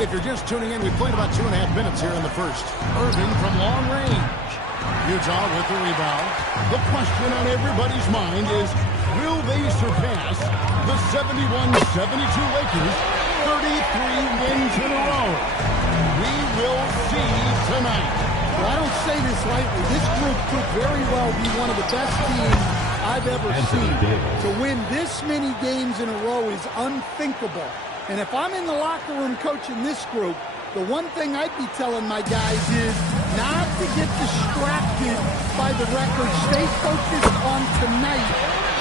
If you're just tuning in, we played about 2.5 minutes here in the first. Irving from long range. Utah with the rebound. The question on everybody's mind is, will they surpass the 71-72 Lakers, 33 wins in a row? We will see tonight. Well, I don't say this lightly. This group could very well be one of the best teams I've ever seen. To win this many games in a row is unthinkable. And if I'm in the locker room coaching this group, the one thing I'd be telling my guys is not to get distracted by the record. Stay focused on tonight,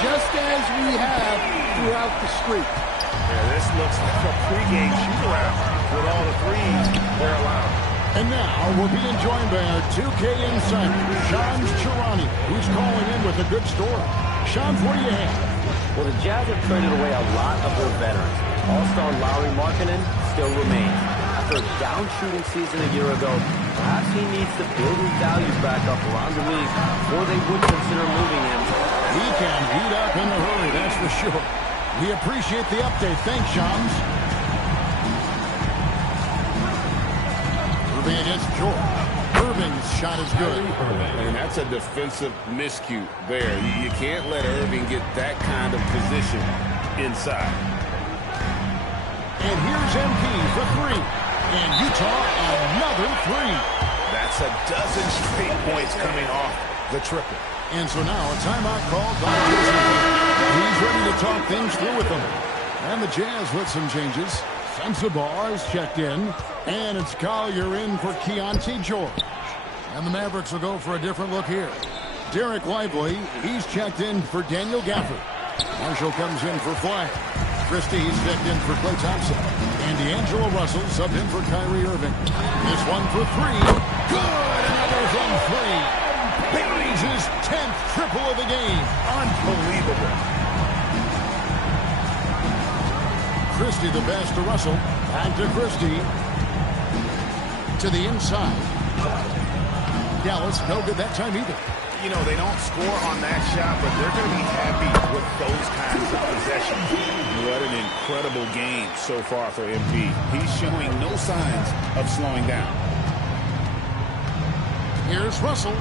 just as we have throughout the streak. Yeah, this looks like a pregame shoot-around with all the threes they're allowed. And now we're being joined by our 2K insider, Shams Charania, who's calling in with a good story. Shams, what do you have? Well, the Jazz have traded away a lot of their veterans. All-star Lauri Markkanen still remains. After a down shooting season a year ago, perhaps he needs to build his values back up around the league before they would consider moving him. He can heat up in a hurry, that's for sure. We appreciate the update. Thanks, Shams. Irving against George. Irving's shot is good. And that's a defensive miscue there. You can't let Irving get that kind of position inside. And here's MP for three. And Utah, another three. That's a dozen straight points coming off the triple. And so now a timeout called by Jason. He's ready to talk things through with them. And the Jazz with some changes. Sensabaugh is checked in. And it's Collier in for Keontae George. And the Mavericks will go for a different look here. Derek Lively, he's checked in for Daniel Gafford. Marshall comes in for Flagg. Christie, he's checked in for Klay Thompson. And D'Angelo Russell subbed in for Kyrie Irving. This one for three. Good! Another from three. Buries his 10th triple of the game. Unbelievable. Christie the pass to Russell. Back to Christie. To the inside. Dallas, no good that time either. You know, they don't score on that shot, but they're going to be happy with those kinds of possessions. What an incredible game so far for MP. He's showing no signs of slowing down. Here's Russell.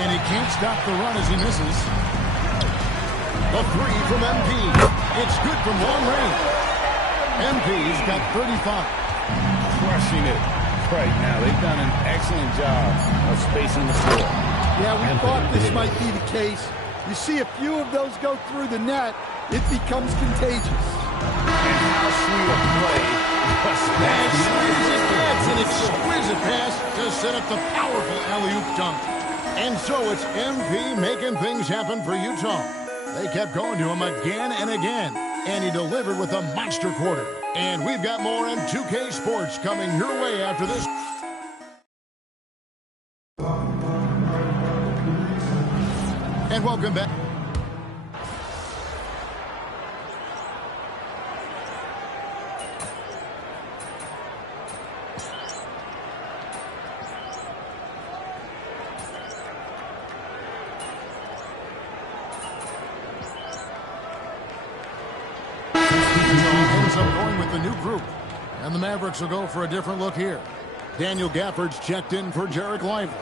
And he can't stop the run as he misses. The three from MP. It's good from long range. MP's got 35. Crushing it right now. They've done an excellent job of spacing the floor. Yeah, we thought this might be the case. You see a few of those go through the net, it becomes contagious. And how sweet a play. That's an exquisite pass to set up the powerful alley-oop dunk. And so it's MP making things happen for Utah. They kept going to him again and again, and he delivered with a monster quarter. And we've got more in 2K Sports coming your way after this. And welcome back. Ends up going with the new group. And the Mavericks will go for a different look here. Daniel Gafford's checked in for Jarek Lively.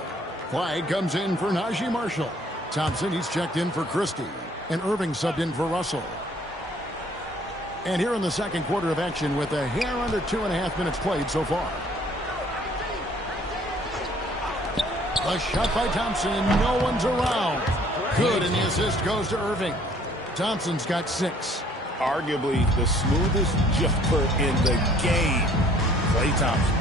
Flagg comes in for Najee Marshall. Thompson, he's checked in for Christie. And Irving subbed in for Russell. And here in the second quarter of action with a hair under 2.5 minutes played so far. A shot by Thompson and no one's around. Good, and the assist goes to Irving. Thompson's got 6. Arguably the smoothest jumper in the game. Klay Thompson.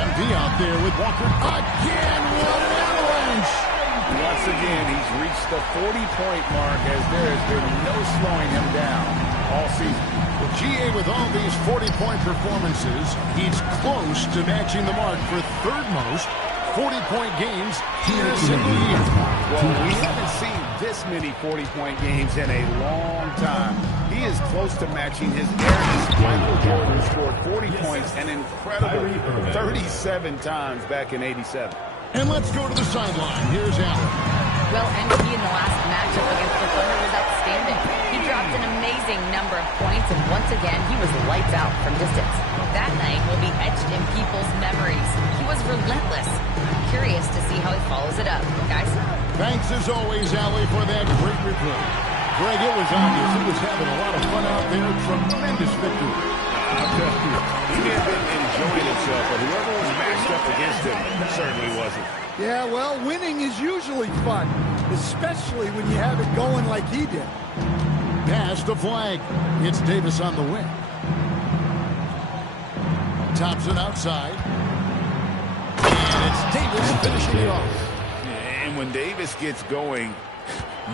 MP out there with Walker. Again, what an avalanche! Once again, he's reached the 40-point mark as there has been no slowing him down all season. Well, GA with all these 40-point performances, he's close to matching the mark for third most 40-point games in a single year. Well, we haven't seen this many 40-point games in a long time. He is close to matching his heirs. Michael Jordan scored 40 points an incredible 37 times back in '87. And let's go to the sideline. Here's Allen. Well, MP in the last matchup against the Thunder was outstanding. He dropped an amazing number of points, and once again, he was lights out from distance. That night will be etched in people's memories. He was relentless. I'm curious to see how he follows it up. Guys? Thanks as always, Allie, for that great report. Greg, it was obvious he was having a lot of fun out there. Tremendous victory. I'll tell you, he may have been enjoying himself, but whoever was matched up against him certainly wasn't. Yeah, well, winning is usually fun, especially when you have it going like he did. Pass the flag. It's Davis on the wing. Tops it outside. And it's Davis finishing it off. And when Davis gets going,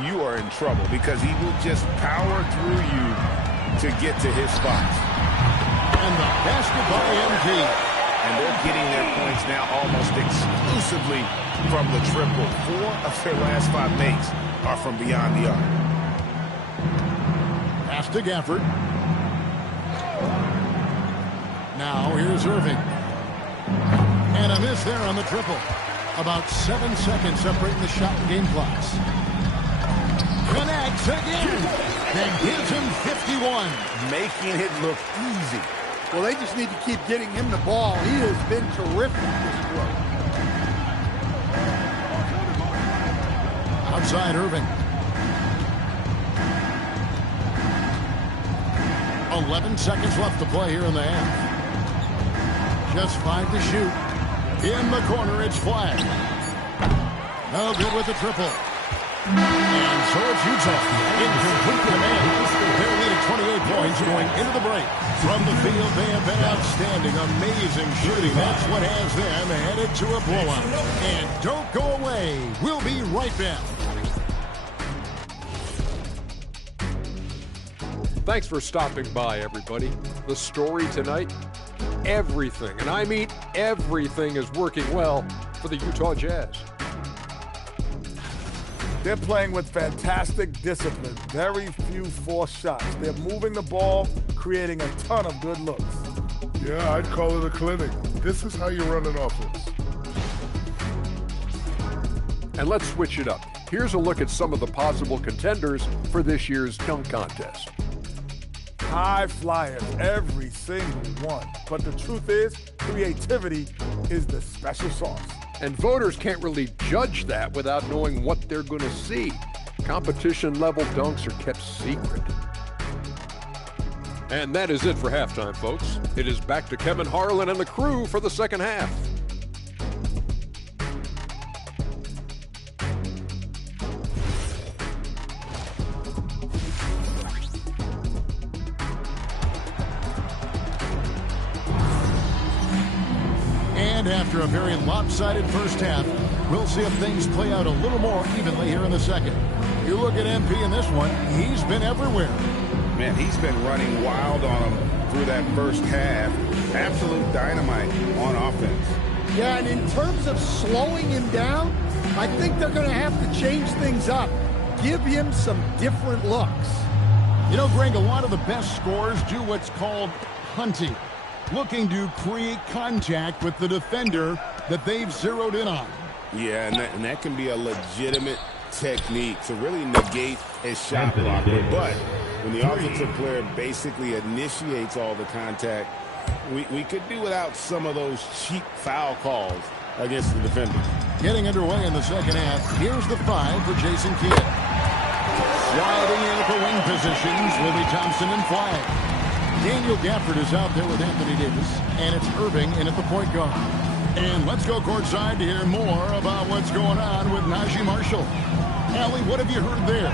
you are in trouble because he will just power through you to get to his spots. And the basket by MP. And they're getting their points now almost exclusively from the triple. 4 of their last 5 makes are from beyond the arc. Pass to Gafford. Now here's Irving. And a miss there on the triple. About 7 seconds separating the shot and game clocks. Connects again. And gives him 51. Making it look easy. Well, they just need to keep getting him the ball. He has been terrific this quarter. Outside Irving. 11 seconds left to play here in the half. Just 5 to shoot. In the corner, it's Flag. No good with the triple. And so it's Utah in complete command. Their lead at 28 points going into the break. From the field, they have been outstanding. Amazing shooting. That's what has them headed to a blowout. And don't go away. We'll be right back. Thanks for stopping by, everybody. The story tonight, everything, and I mean everything, is working well for the Utah Jazz. They're playing with fantastic discipline. Very few forced shots. They're moving the ball, creating a ton of good looks. Yeah, I'd call it a clinic. This is how you run an offense. And let's switch it up. Here's a look at some of the possible contenders for this year's dunk contest. High flyers, every single one. But the truth is, creativity is the special sauce. And voters can't really judge that without knowing what they're going to see. Competition-level dunks are kept secret. And that is it for halftime, folks. It is back to Kevin Harlan and the crew for the second half. And after a very lopsided first half, we'll see if things play out a little more evenly here in the second. You look at MP in this one, he's been everywhere. Man, he's been running wild on him through that first half. Absolute dynamite on offense. Yeah, and in terms of slowing him down, I think they're going to have to change things up. Give him some different looks. You know, Greg, a lot of the best scorers do what's called hunting. Looking to create contact with the defender that they've zeroed in on. Yeah, and that can be a legitimate technique to really negate a shot blocker. But when the offensive player basically initiates all the contact, we could do without some of those cheap foul calls against the defender. Getting underway in the second half, here's the 5 for Jason Kidd. Sliding in at the wing positions will be Thompson and Flag. Daniel Gafford is out there with Anthony Davis, and it's Irving in at the point guard. And let's go courtside to hear more about what's going on with Najee Marshall. Allie, what have you heard there?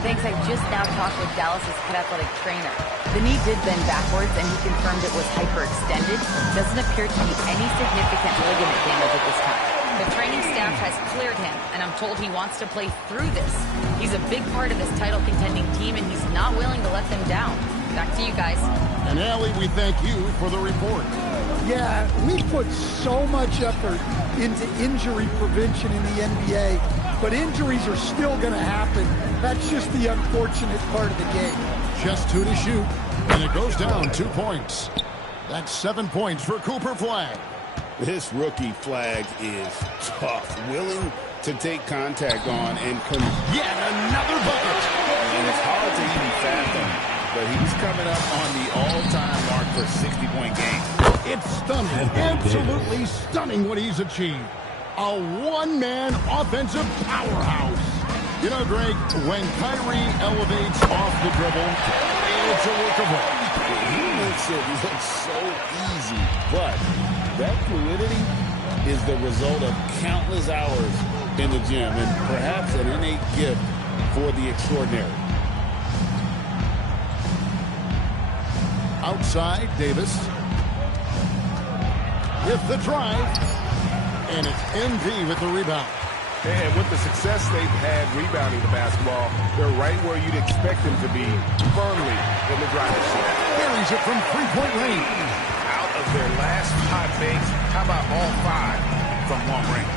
Thanks, I just now talked with Dallas's head athletic trainer. The knee did bend backwards, and he confirmed it was hyperextended. Doesn't appear to be any significant ligament damage at this time. The training staff has cleared him, and I'm told he wants to play through this. He's a big part of this title-contending team, and he's not willing to let them down. Back to you guys. And Allie, we thank you for the report. Yeah, we put so much effort into injury prevention in the NBA, but injuries are still going to happen. That's just the unfortunate part of the game. Just 2 to shoot, and it goes down 2 points. That's 7 points for Cooper Flag. This rookie Flag is tough, willing to take contact on and yet another bucket. And it's hard to even fathom, but he's coming up on the all-time mark for 60-point games. It's stunning, absolutely stunning what he's achieved. A one-man offensive powerhouse. You know, Greg, when Kyrie elevates off the dribble, it's a work of art. He makes it look so easy, but that fluidity is the result of countless hours in the gym and perhaps an innate gift for the extraordinary. Outside, Davis. With the drive. And it's MV with the rebound. And with the success they've had rebounding the basketball, they're right where you'd expect them to be, firmly in the driver's seat. Buries it from three-point range. Out of their last 5 makes, how about all 5 from long range?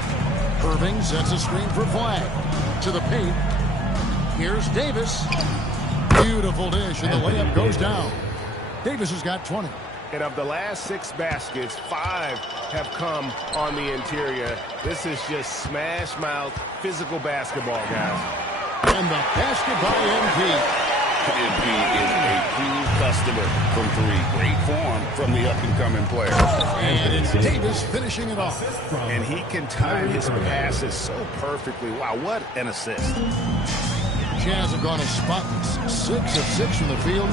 Irving sets a screen for Flag. To the paint. Here's Davis. Beautiful dish, and the layup goes down. Davis has got 20. And of the last 6 baskets, 5 have come on the interior. This is just smash-mouth physical basketball, guys. And the basket by MP. MP is a true customer from 3. Great form from the up-and-coming player. And it's Davis finishing it off. And he can time his passes so perfectly. Wow, what an assist. Jazz have gone as spotless. 6 of 6 from the field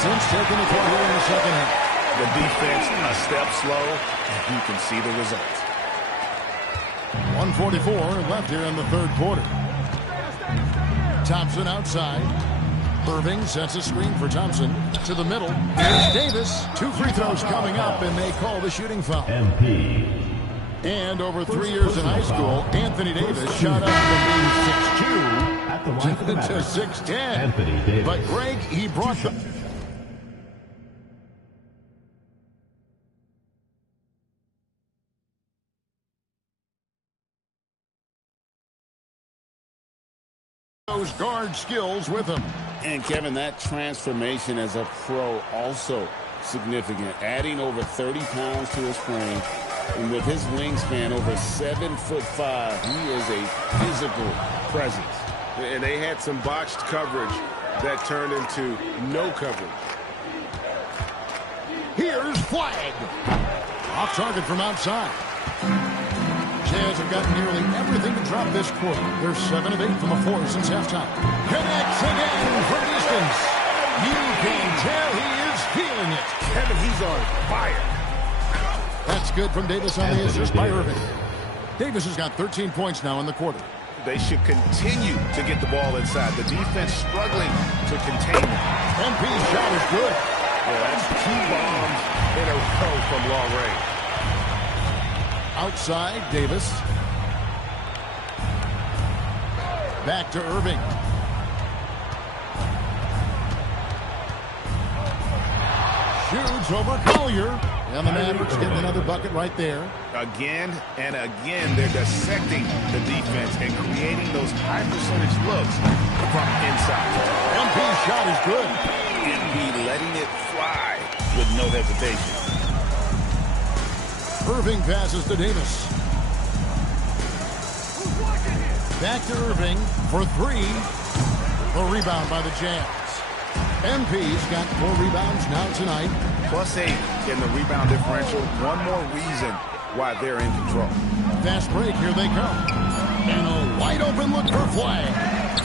since taking the court here in the second half. The defense a step slow, and you can see the results. 1:44 left here in the third quarter. Thompson outside. Irving sets a screen for Thompson. To the middle. Here's Davis. 2 free throws coming up, and they call the shooting foul. And over 3 years in high school, Anthony Davis shot up from being 6'2" to 6'10". But Greg, he brought the... those guard skills with him. And Kevin, that transformation as a pro also significant. Adding over 30 pounds to his frame, and with his wingspan over 7'5", he is a physical presence. And they had some botched coverage that turned into no coverage. Here's Flag. Off target from outside. Jazz have gotten nearly everything to drop this quarter. They're 7 of 8 from the floor since halftime. Connects again from distance. You can tell he is feeling it. Kevin, he's on fire. That's good from Davis on the assist by Irving. Davis has got 13 points now in the quarter. They should continue to get the ball inside. The defense struggling to contain it. MP's shot is good. Yeah, that's 2 bombs in a row from long range. Outside, Davis. Back to Irving. Shoots over Collier. And the Mavericks getting another bucket right there. Again and again, they're dissecting the defense and creating those high-percentage looks from inside. MP's shot is good. MP letting it fly with no hesitation. Irving passes to Davis. Back to Irving for 3. A rebound by the Jazz. MP's got 4 rebounds now tonight. +8 in the rebound differential. One more reason why they're in control. Fast break, here they come. And a wide open look for Flag.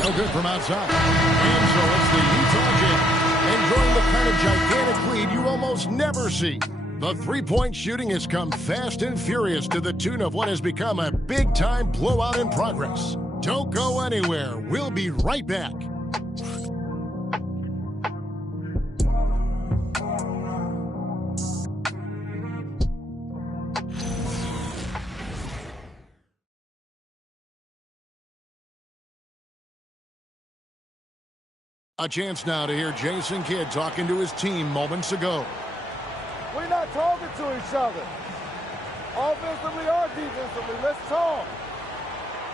No good from outside. And so it's the Utah Jazz enjoying the kind of gigantic lead you almost never see. The three-point shooting has come fast and furious to the tune of what has become a big-time blowout in progress. Don't go anywhere. We'll be right back. A chance now to hear Jason Kidd talking to his team moments ago. We're not talking to each other. Offensively or defensively, let's talk.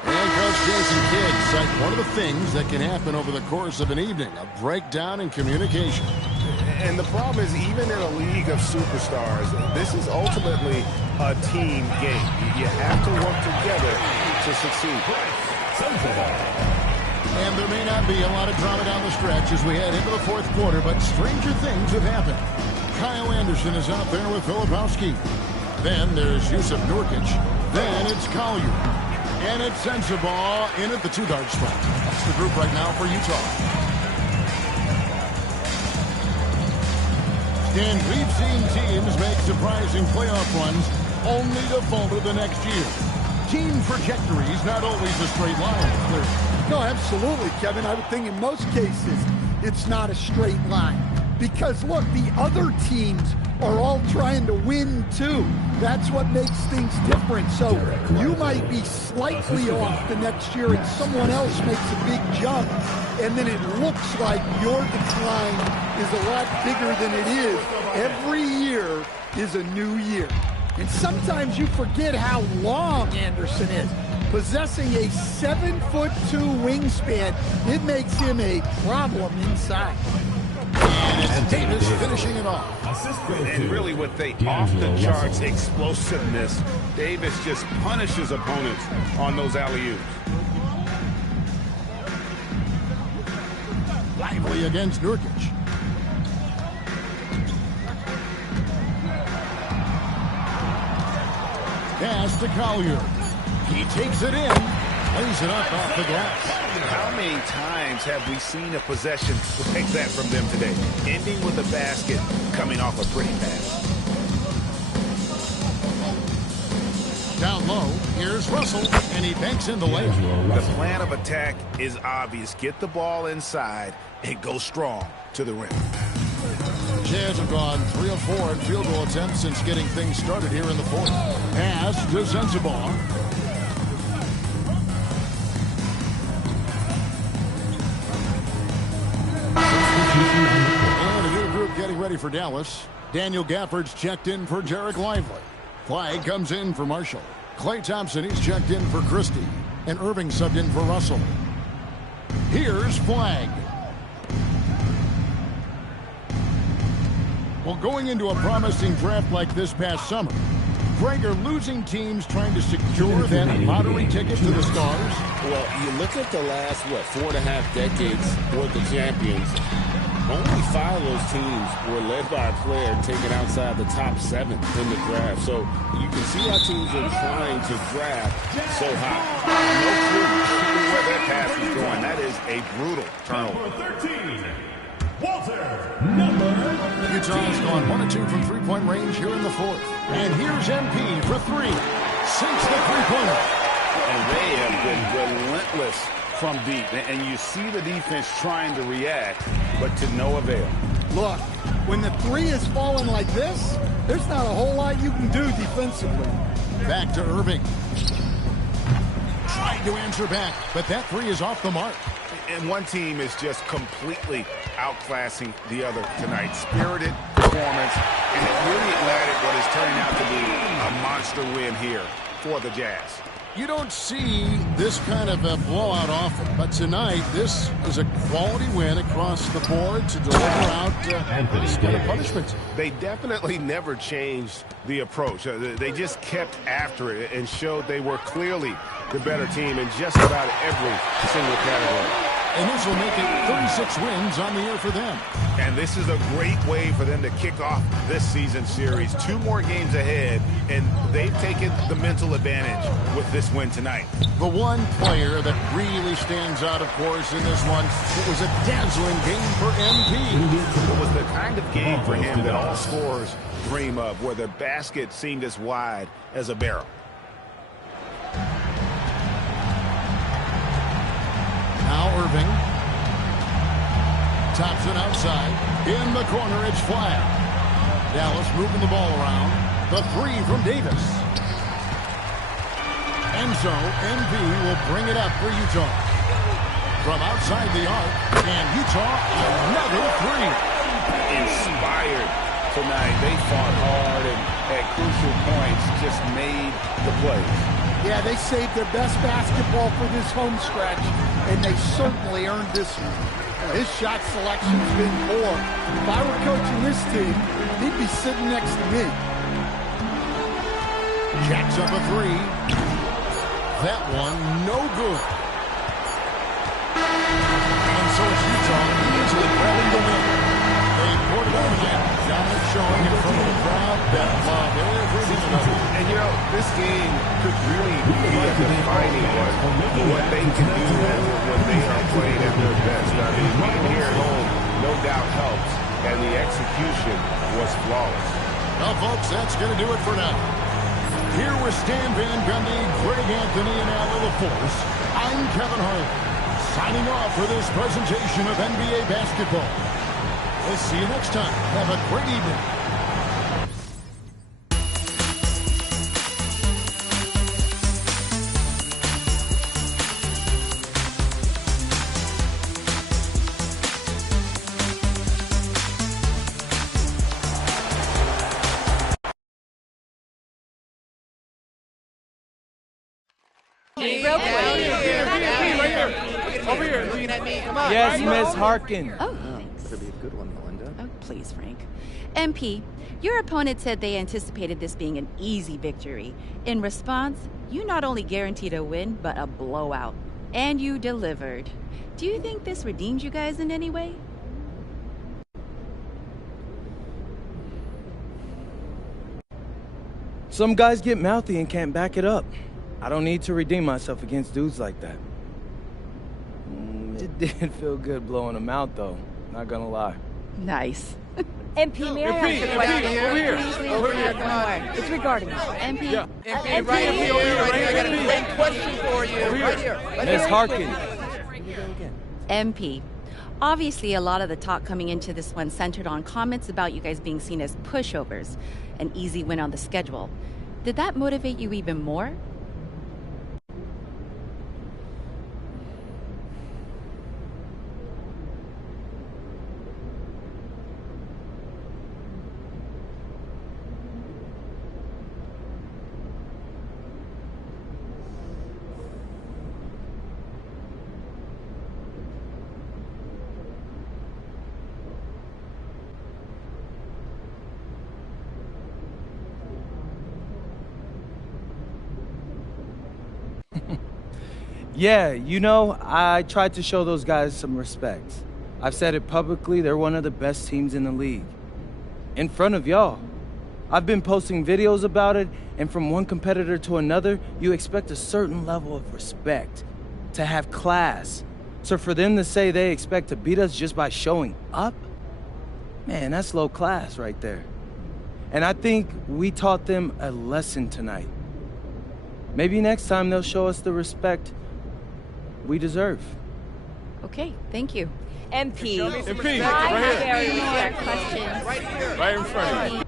And Coach Jason Kidd cites one of the things that can happen over the course of an evening, a breakdown in communication. And the problem is, even in a league of superstars, this is ultimately a team game. You have to work together to succeed. And there may not be a lot of drama down the stretch as we head into the fourth quarter, but stranger things have happened. Kyle Anderson is out there with Filipowski. Then there's Yusuf Nurkic. Then it's Collier. And it sends the ball in at the 2-guard spot. That's the group right now for Utah. And we've seen teams make surprising playoff runs only to falter the next year. Team trajectory is not always a straight line, clearly. No, absolutely, Kevin. I would think in most cases it's not a straight line. Because, look, the other teams are all trying to win, too. That's what makes things different. So you might be slightly off the next year and someone else makes a big jump, and then it looks like your decline is a lot bigger than it is. Every year is a new year. And sometimes you forget how long Anderson is. Possessing a 7'2" wingspan, it makes him a problem inside. And it's Davis finishing it off. And really with the off-the-charts explosiveness, Davis just punishes opponents on those alley-oops. Lively against Nurkic. Pass to Collier. He takes it in, lays it up off the glass. How many times have we seen a possession like that from them today? Ending with a basket, coming off a pretty pass. Down low, here's Russell, and he banks in the layup. The plan of attack is obvious. Get the ball inside and go strong to the rim. Jazz have gone 3 of 4 in field goal attempts since getting things started here in the fourth. Pass to Sensabaugh. And a new group getting ready for Dallas. Daniel Gafford's checked in for Jarek Lively. Flag comes in for Marshall. Klay Thompson, he's checked in for Christie. And Irving subbed in for Russell. Here's Flag. Well, going into a promising draft like this past summer, Greg, are losing teams trying to secure that lottery ticket to the stars? Well, you look at the last, 4.5 decades worth of champions. Only 5 of those teams were led by a player taken outside the top 7 in the draft. So you can see how teams are trying to draft so high. No clue where that pass is going. That is a brutal turnover. Number 13, Walter. Utah's gone 1 of 2 from three-point range here in the fourth. And here's MP for 3. Sinks the three-pointer. And they have been relentless from deep. And you see the defense trying to react, but to no avail. Look, when the 3 is falling like this, there's not a whole lot you can do defensively. Back to Irving. Tried to answer back, but that 3 is off the mark. And one team is just completely outclassing the other tonight. Spirited performance, and it really ignited what is turning out to be a monster win here for the Jazz. You don't see this kind of a blowout often, but tonight this is a quality win across the board to deliver out a punishment. They definitely never changed the approach. They just kept after it and showed they were clearly the better team in just about every single category. And this will make it 36 wins on the year for them. And this is a great way for them to kick off this season series. 2 more games ahead, and they've taken the mental advantage with this win tonight. The one player that really stands out, of course, in this one, it was a dazzling game for MP. It was the kind of game for him that all scorers dream of, where the basket seemed as wide as a barrel. Now Irving. Thompson outside. In the corner, it's Flag. Dallas moving the ball around. The 3 from Davis. And so, MP will bring it up for Utah. From outside the arc, and Utah, another 3. Inspired tonight. They fought hard and at crucial points just made the plays. Yeah, they saved their best basketball for this home stretch, and they certainly earned this one. His shot selection's been poor. If I were coaching this team, he'd be sitting next to me. Jacks up a 3. That one, no good. so it's Utah easily grabbing the win. They poured it on again. Dominic showing in front of the crowd that love every minute of it. And, you know, this game could really be a defining one for what they can do when they are playing at their best. I mean, being here at home no doubt helps, and the execution was flawless. Well, folks, that's going to do it for now. Here with Stan Van Gundy, Greg Anthony, and Al LaForce, I'm Kevin Harlan, signing off for this presentation of NBA basketball. We'll see you next time. Have a great evening. Over here, looking at me. Come on. Yes, Miss Harkin. Oh, thanks. Better be a good one, Melinda. Oh, please, Frank. MP, your opponent said they anticipated this being an easy victory. In response, you not only guaranteed a win, but a blowout. And you delivered. Do you think this redeems you guys in any way? Some guys get mouthy and can't back it up. I don't need to redeem myself against dudes like that. It did feel good blowing them out, though. Not gonna lie. Nice. MP, may I ask a question? Over here. Over here, come on. It's regarding you. MP. Yeah. MP, right here, over here, right here. I got a great question for you. Over here. Right here. Miss Harkin. MP. Obviously, a lot of the talk coming into this one centered on comments about you guys being seen as pushovers, an easy win on the schedule. Did that motivate you even more? Yeah, you know, I tried to show those guys some respect. I've said it publicly, they're one of the best teams in the league. In front of y'all. I've been posting videos about it, and from one competitor to another, you expect a certain level of respect, to have class. So for them to say they expect to beat us just by showing up, man, that's low class right there. And I think we taught them a lesson tonight. Maybe next time they'll show us the respect we deserve. Okay, thank you. MP. MP, I very respect questions. Right here. Right in front of you.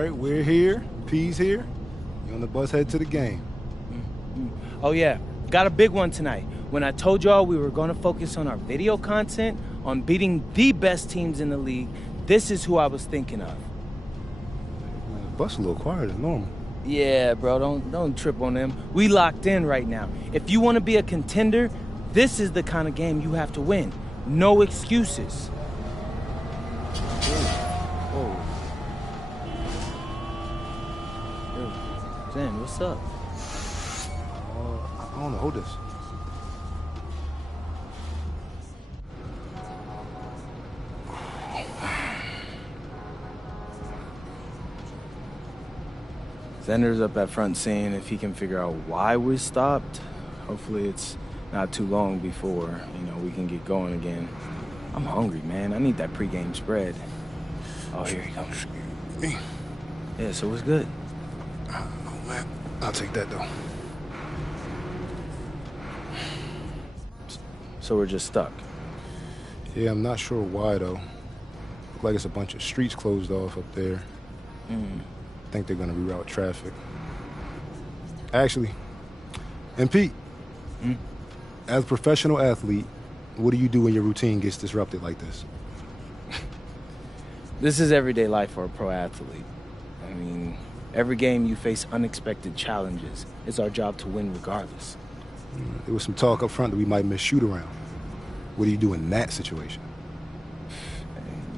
right, we're here. P's here. You're on the bus head to the game. Oh, yeah. Got a big one tonight. When I told y'all we were going to focus on our video content, on beating the best teams in the league, this is who I was thinking of. Man, the bus a little quiet as normal. Yeah, bro, don't trip on them. We locked in right now. If you want to be a contender, this is the kind of game you have to win. No excuses. Oh. Yo, Zen, what's up? I don't know. Hold this. Zender's up at front seeing if he can figure out why we stopped. Hopefully it's not too long before, we can get going again. I'm hungry, man. I need that pregame spread. Oh, here he comes. Me? Yeah, so what's good? Oh, man. I'll take that, though. So we're just stuck? Yeah, I'm not sure why, though. Look like it's a bunch of streets closed off up there. I think they're going to reroute traffic. Actually, and Pete, as a professional athlete, what do you do when your routine gets disrupted like this? This is everyday life for a pro athlete. I mean, every game you face unexpected challenges. It's our job to win regardless. There was some talk up front that we might miss shoot-around. What do you do in that situation?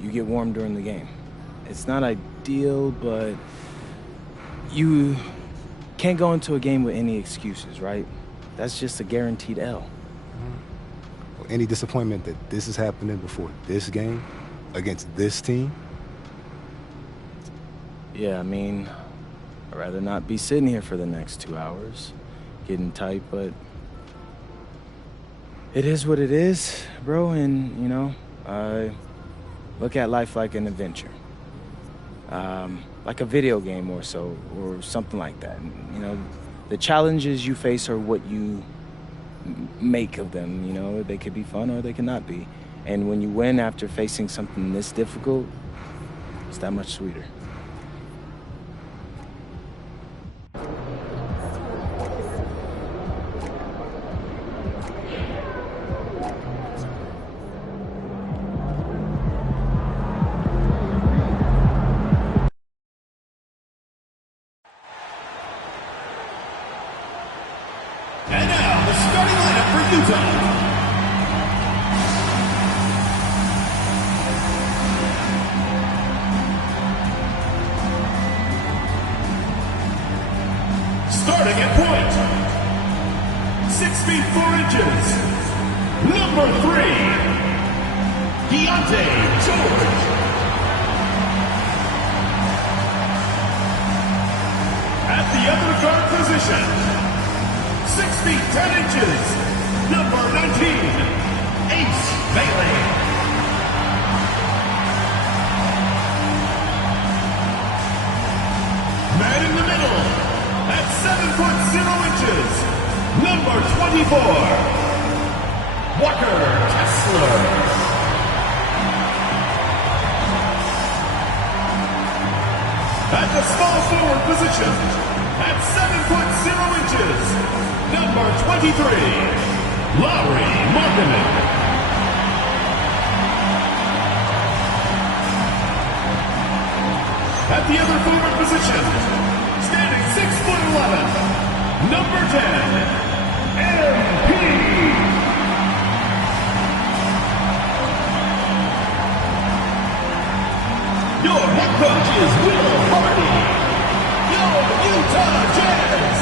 You get warm during the game. It's not ideal, but you can't go into a game with any excuses, right? That's just a guaranteed L. Well, any disappointment that this is happening before this game against this team? Yeah, I mean, I'd rather not be sitting here for the next 2 hours, getting tight, but it is what it is, bro, and, I look at life like an adventure. Like a video game or so, or something like that. The challenges you face are what you make of them, They could be fun or they could not be. And when you win after facing something this difficult, it's that much sweeter. And now, the starting lineup for Utah. Starting at point, 6 feet 4 inches, number 3, Deontay George. At the other guard position, 6 feet 10 inches, number 19, Ace Bailey. Man in the middle, at 7 foot 0 inches, number 24, Walker Kessler. At the small forward position, at 7 foot 0 inches, number 23, Lauri Markkanen. At the other forward position, standing 6 foot 11, number 10, MP. Your head coach is Will Hardy. Your Utah Jazz.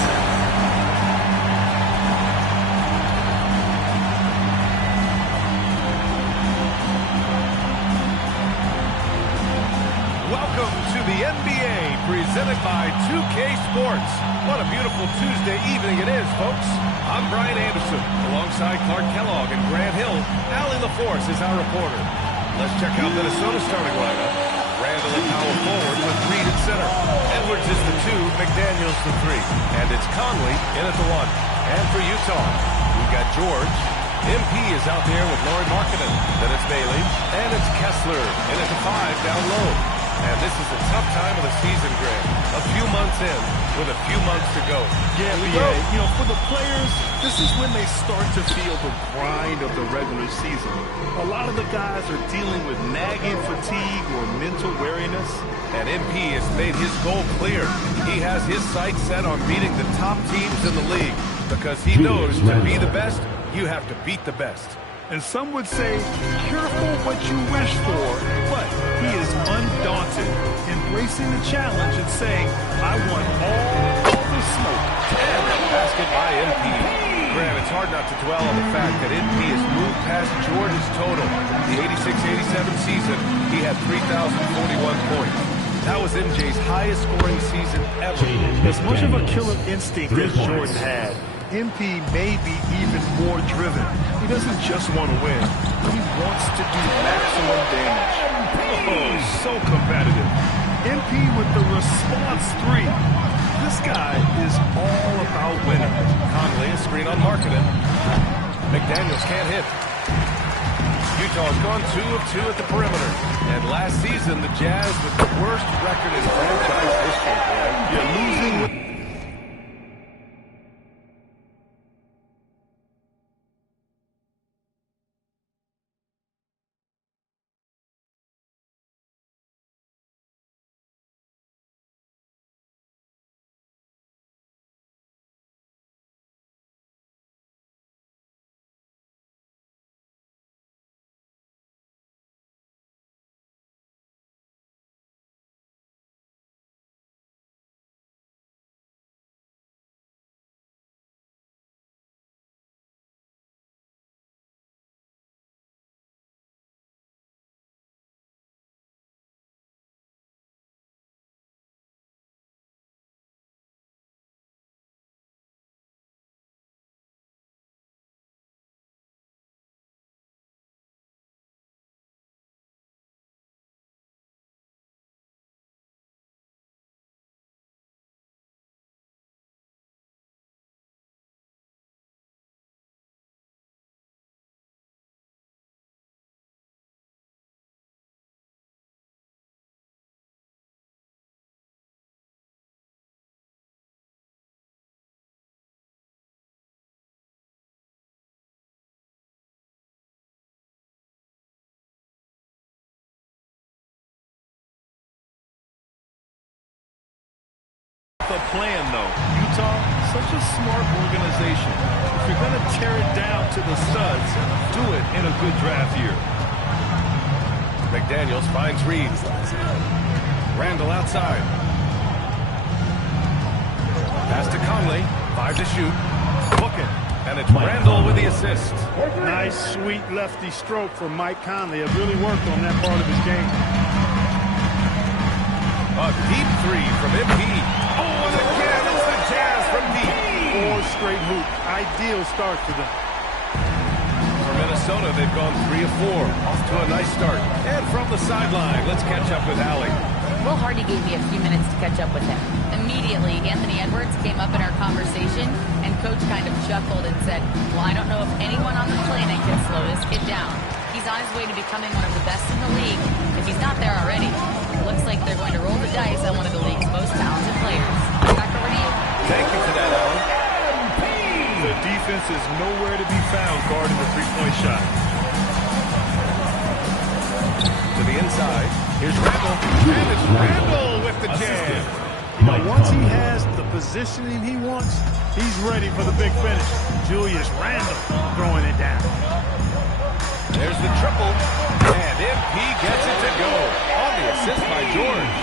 Welcome to the NBA, presented by 2K Sports. What a beautiful Tuesday evening it is, folks. I'm Brian Anderson, alongside Clark Kellogg and Grant Hill. Allie LaForce is our reporter. Let's check out Minnesota's starting lineup. Randall and Powell forward with Reed at center. Edwards is the 2, McDaniels the 3. And it's Conley in at the 1. And for Utah, we've got George. MP is out there with Lauri Markkanen. Then it's Bailey. And it's Kessler in at the 5 down low. And this is a tough time of the season, Grant. A few months in, with a few months to go. Yeah, you know, for the players, this is when they start to feel the grind of the regular season. A lot of the guys are dealing with nagging fatigue or mental weariness. And MP has made his goal clear. He has his sights set on beating the top teams in the league because he knows to be the best, you have to beat the best. And some would say, careful what you wish for, but he is undaunted, embracing the challenge and saying, I want all the smoke. And a basket by MP. Graham, it's hard not to dwell on the fact that MP has moved past Jordan's total. The 86-87 season, he had 3,041 points. That was MJ's highest scoring season ever. As much of a killer instinct as Jordan had, MP may be even more driven. He doesn't just want to win. He wants to do maximum damage. Oh, so competitive. MP with the response three. This guy is all about winning. Conley, a screen on Markkanen. McDaniels can't hit. Utah's gone 2 of 2 at the perimeter. And last season, the Jazz with the worst record in franchise history. You're losing with... The plan, though. Utah, such a smart organization. If you're going to tear it down to the studs, do it in a good draft year. McDaniels finds Reed. Randall outside. Pass to Conley. 5 to shoot. Book it. And it's Randall with the assist. Nice, sweet lefty stroke from Mike Conley. It really worked on that part of his game. A deep three from MP. Oh, and again, it's the Jazz from deep. 4 straight hoops. Ideal start for them. For Minnesota, they've gone 3 of 4. Off to a nice start. And from the sideline, let's catch up with Allie. Will Hardy gave me a few minutes to catch up with him. Immediately, Anthony Edwards came up in our conversation, and Coach kind of chuckled and said, well, I don't know if anyone on the planet can slow this kid down. He's on his way to becoming one of the best in the league, if he's not there already. It looks like they're going to roll the dice on one of the league's most talented players. Back over to you. Thank you for that, Allen. The defense is nowhere to be found guarding the three-point shot. To the inside. Here's Randall. And it's Randall with the jam. You know, once he has the positioning he wants, he's ready for the big finish. Julius Randall throwing it down. There's the triple. And MP gets it to go. On the assist by George.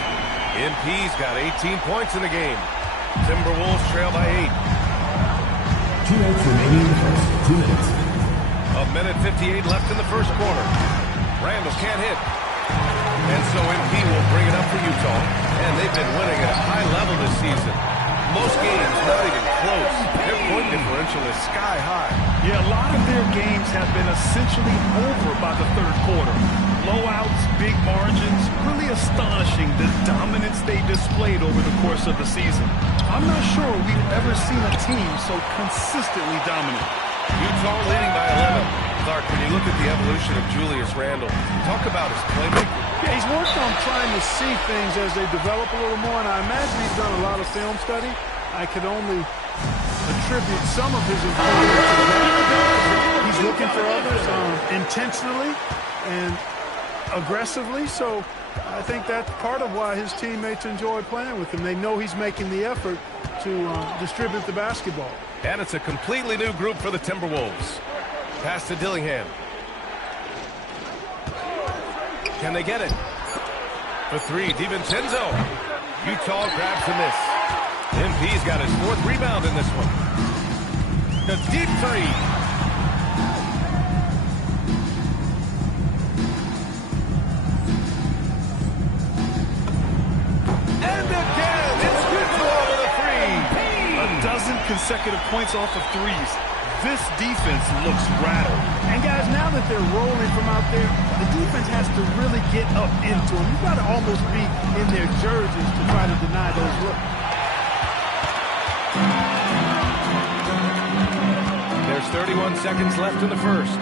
MP's got 18 points in the game. Timberwolves trail by 8. 2 minutes remaining in the first. 2 minutes. A minute 58 left in the first quarter. Randall can't hit. And so MP will bring it up for Utah. And they've been winning at a high level this season. Most games not even close. Their point differential is sky high. Yeah, a lot of their games have been essentially over by the third quarter. Blowouts, big margins, really astonishing the dominance they displayed over the course of the season. I'm not sure we've ever seen a team so consistently dominant. Utah leading by 11. With our Mark, when you look at the evolution of Julius Randle, talk about his playmaking. Yeah, he's worked on trying to see things as they develop a little more, and I imagine he's done a lot of film study. I could only attribute some of his improvement to that. He's looking for others intentionally and aggressively, so I think that's part of why his teammates enjoy playing with him. They know he's making the effort to distribute the basketball. And it's a completely new group for the Timberwolves. Pass to Dillingham. Can they get it? For three, DiVincenzo. Utah grabs the miss. MP's got his 4th rebound in this one. The deep three. And again, it's Utah with a three. A dozen consecutive points off of threes. This defense looks rattled. And guys, now that they're rolling from out there, the defense has to really get up into them. You've got to almost be in their jerseys to try to deny those looks. There's 31 seconds left in the first.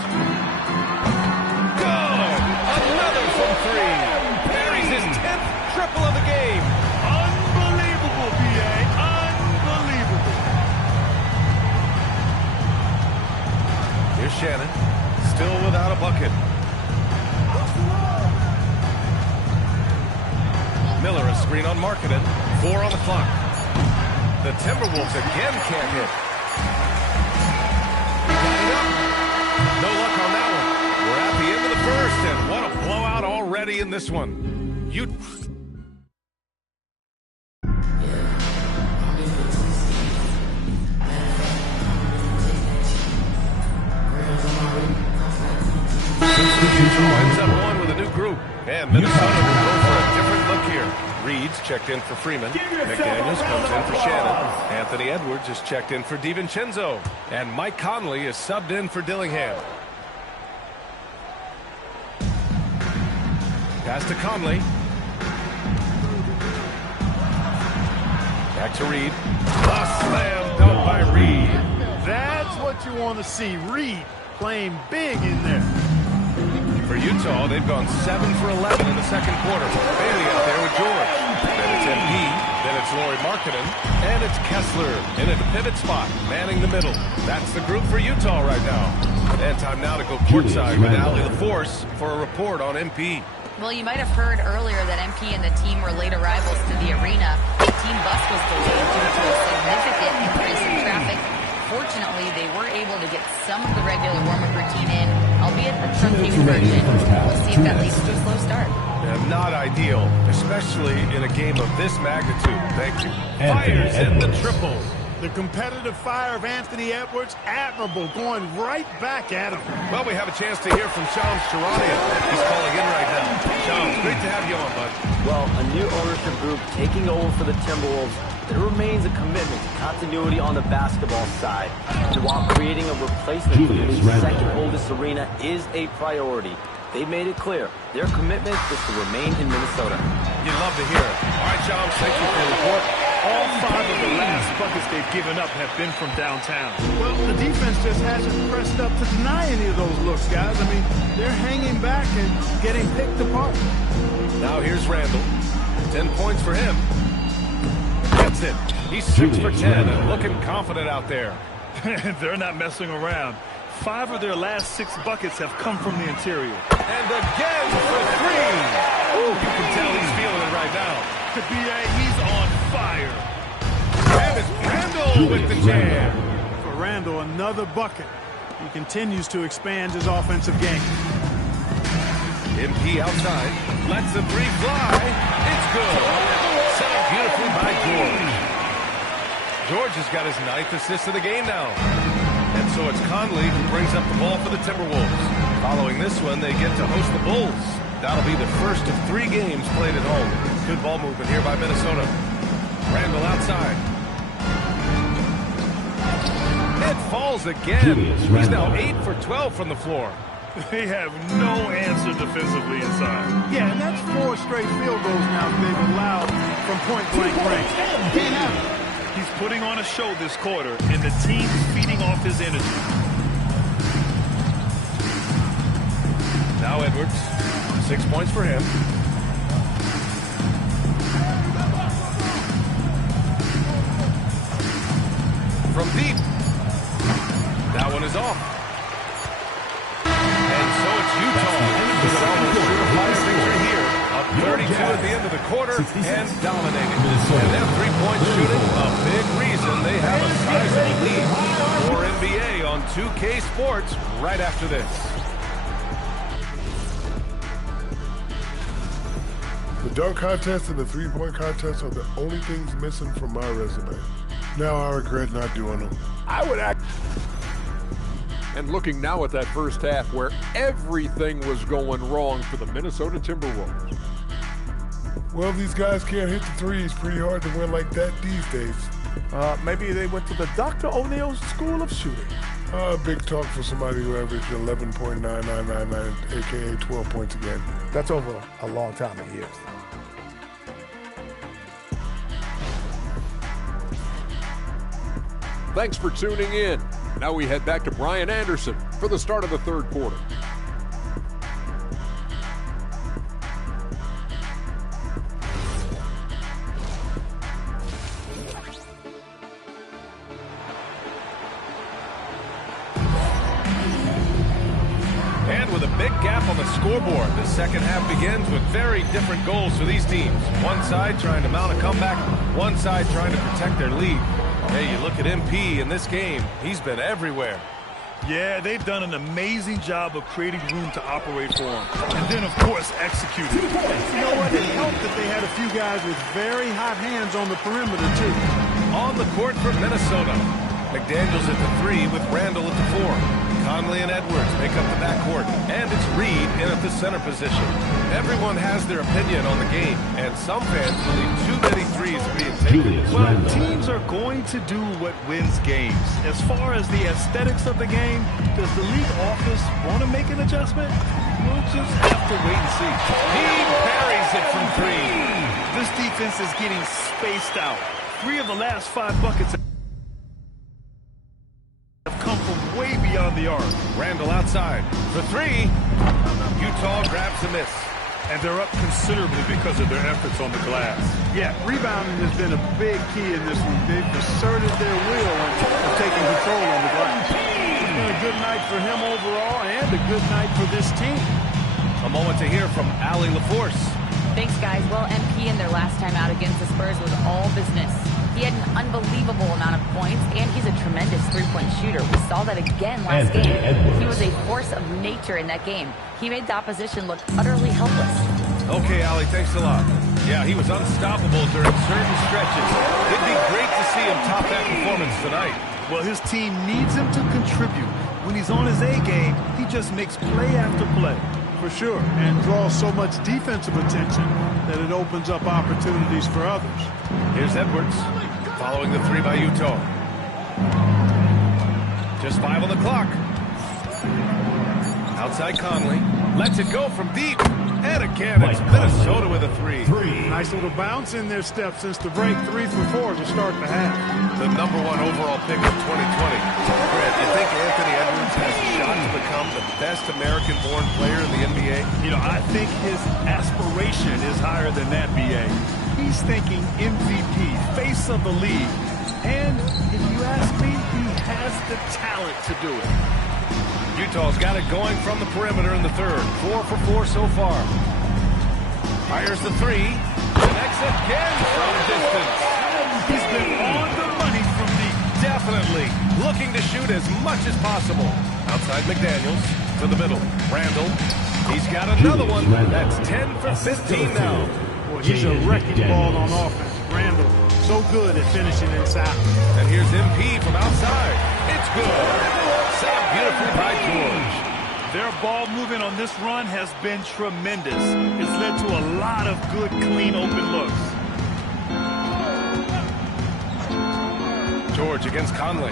Good! Another from three. Buries his 10th triple of the game. Unbelievable, PA. Unbelievable. Here's Shannon. Still without a bucket. Miller, a screen on Markkanen. 4 on the clock. The Timberwolves again can't hit. No luck on that one. We're at the end of the first, and what a blowout already in this one. Winds up one with a new group, and Minnesota will go for a different look here. Reed's checked in for Freeman. McDaniels comes in for Shannon. Anthony Edwards is checked in for DiVincenzo. And Mike Conley is subbed in for Dillingham. Pass to Conley. Back to Reed. A slam dunk by Reed. That's what you want to see. Reed playing big in there. For Utah, they've gone 7 for 11 in the second quarter. Bailey out there with George. Then it's MP. Then it's Lauri Markkanen. And it's Kessler in a pivot spot, manning the middle. That's the group for Utah right now. And time now to go courtside with Allie LaForce for a report on MP. Well, you might have heard earlier that MP and the team were late arrivals to the arena. The team bus was delayed due to a significant increase in traffic. Fortunately, they were able to get some of the regular warm-up routine in, albeit a truncated version. We'll see if that leads to a slow start. Yeah, not ideal, especially in a game of this magnitude. Thank you. Fires in the triple. The competitive fire of Anthony Edwards, admirable, going right back at him. Well, we have a chance to hear from Shams Charania. He's calling in right now. Shams, great to have you on, bud. Well, a new ownership group taking over for the Timberwolves. There remains a commitment to continuity on the basketball side. And while creating a replacement for the league's second oldest arena is a priority, they've made it clear their commitment is to remain in Minnesota. You'd love to hear it. All right, Shams, thank you for the report. All 5 of the last buckets they've given up have been from downtown. Well, the defense just hasn't pressed up to deny any of those looks, guys. I mean, they're hanging back and getting picked apart. Now here's Randle. 10 points for him. Gets it. He's 6 for 10 and looking confident out there. They're not messing around. 5 of their last 6 buckets have come from the interior. And again for 3. Ooh, you can tell he's feeling it right now. He's on fire. And it's Randle with the jam. For Randle, another bucket. He continues to expand his offensive game. MP outside. Lets the 3 fly. It's good. Set up beautifully by George. George has got his 9th assist of the game now. And so it's Conley who brings up the ball for the Timberwolves. Following this one, they get to host the Bulls. That'll be the first of 3 games played at home. Good ball movement here by Minnesota. Randle outside. It falls again. He's now 8 for 12 from the floor. They have no answer defensively inside. Yeah, and that's 4 straight field goals now that they've allowed from point-blank range. He's putting on a show this quarter, and the team's feeding off his energy. Edwards. 6 points for him. From deep. That one is off. And so it's Utah. With an almost surefire victory here. Up 32 at the end of the quarter and dominating. And that three-point shooting, a big reason they have a sizable lead. More NBA on 2K Sports right after this. The dunk contest and the three-point contest are the only things missing from my resume. Now I regret not doing them. And looking now at that first half where everything was going wrong for the Minnesota Timberwolves. Well, these guys can't hit the threes. Pretty hard to win like that these days. Maybe they went to the Dr. O'Neill's School of Shooting. Big talk for somebody who averaged 11.9999, a.k.a. 12 points a game. That's over a long time of years. Thanks for tuning in. Now we head back to Brian Anderson for the start of the third quarter. And with a big gap on the scoreboard, the second half begins with very different goals for these teams. One side trying to mount a comeback, one side trying to protect their lead. Hey, you look at MP in this game, he's been everywhere. Yeah, they've done an amazing job of creating room to operate for him. And then, of course, executing. You know what? It helped that they had a few guys with very hot hands on the perimeter, too. On the court for Minnesota. McDaniels at the 3 with Randall at the 4. Conley and Edwards make up the backcourt, and it's Reed in at the center position. Everyone has their opinion on the game, and some fans believe too many threes are being taken. Well, teams are going to do what wins games. As far as the aesthetics of the game, does the league office want to make an adjustment? We'll just have to wait and see. He buries it from 3. This defense is getting spaced out. 3 of the last 5 buckets have come from way beyond the arc. Randall outside for 3. Utah grabs a miss. And they're up considerably because of their efforts on the glass. Yeah, rebounding has been a big key in this one. They've asserted their will and taking control on the glass. It's been a good night for him overall and a good night for this team. A moment to hear from Allie LaForce. Thanks, guys. Well, MP in their last time out against the Spurs was all business. He had an unbelievable amount of points, and he's a tremendous three-point shooter. We saw that again last game. He was a force of nature in that game. He made the opposition look utterly helpless. Okay, Allie, thanks a lot. Yeah, he was unstoppable during certain stretches. It'd be great to see him top that performance tonight. Well, his team needs him to contribute. When he's on his A game, he just makes play after play. For sure, and draws so much defensive attention that it opens up opportunities for others. Here's Edwards, following the 3 by Utah. Just 5 on the clock. Outside Conley, lets it go from deep. And again, it's Minnesota with a 3. Nice little bounce in their step since the break. 3 for 4 to start the half. The #1 overall pick of 2020. Brett, you think Anthony Edwards has a shot to become the best American-born player in the NBA? You know, I think his aspiration is higher than that, B.A. He's thinking MVP, face of the league. And if you ask me, he has the talent to do it. Utah's got it going from the perimeter in the third. 4 for 4 so far. Fires the 3. Connects again from distance. He's been on the money from deep. Definitely looking to shoot as much as possible. Outside McDaniels to the middle. Randall. He's got another one. That's 10 for 15 now. Well, he's a wrecking ball on offense. Randall, so good at finishing inside. And here's MP from outside. It's good. Set up beautifully by George. Their ball movement on this run has been tremendous. It's led to a lot of good, clean, open looks. George against Conley.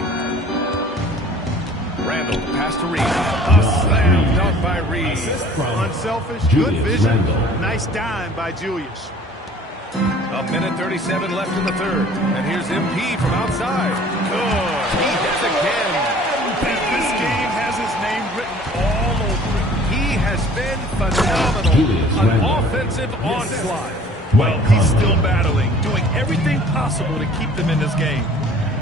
Randall, pass to Reed. A slam dunk by Reed. Unselfish, good vision. Nice dime by Julius. A minute 37 left in the third. And here's MP from outside. Good. He hits again. This game has his name written all over it. He has been phenomenal. An offensive onslaught. Well, he's still battling, doing everything possible to keep them in this game.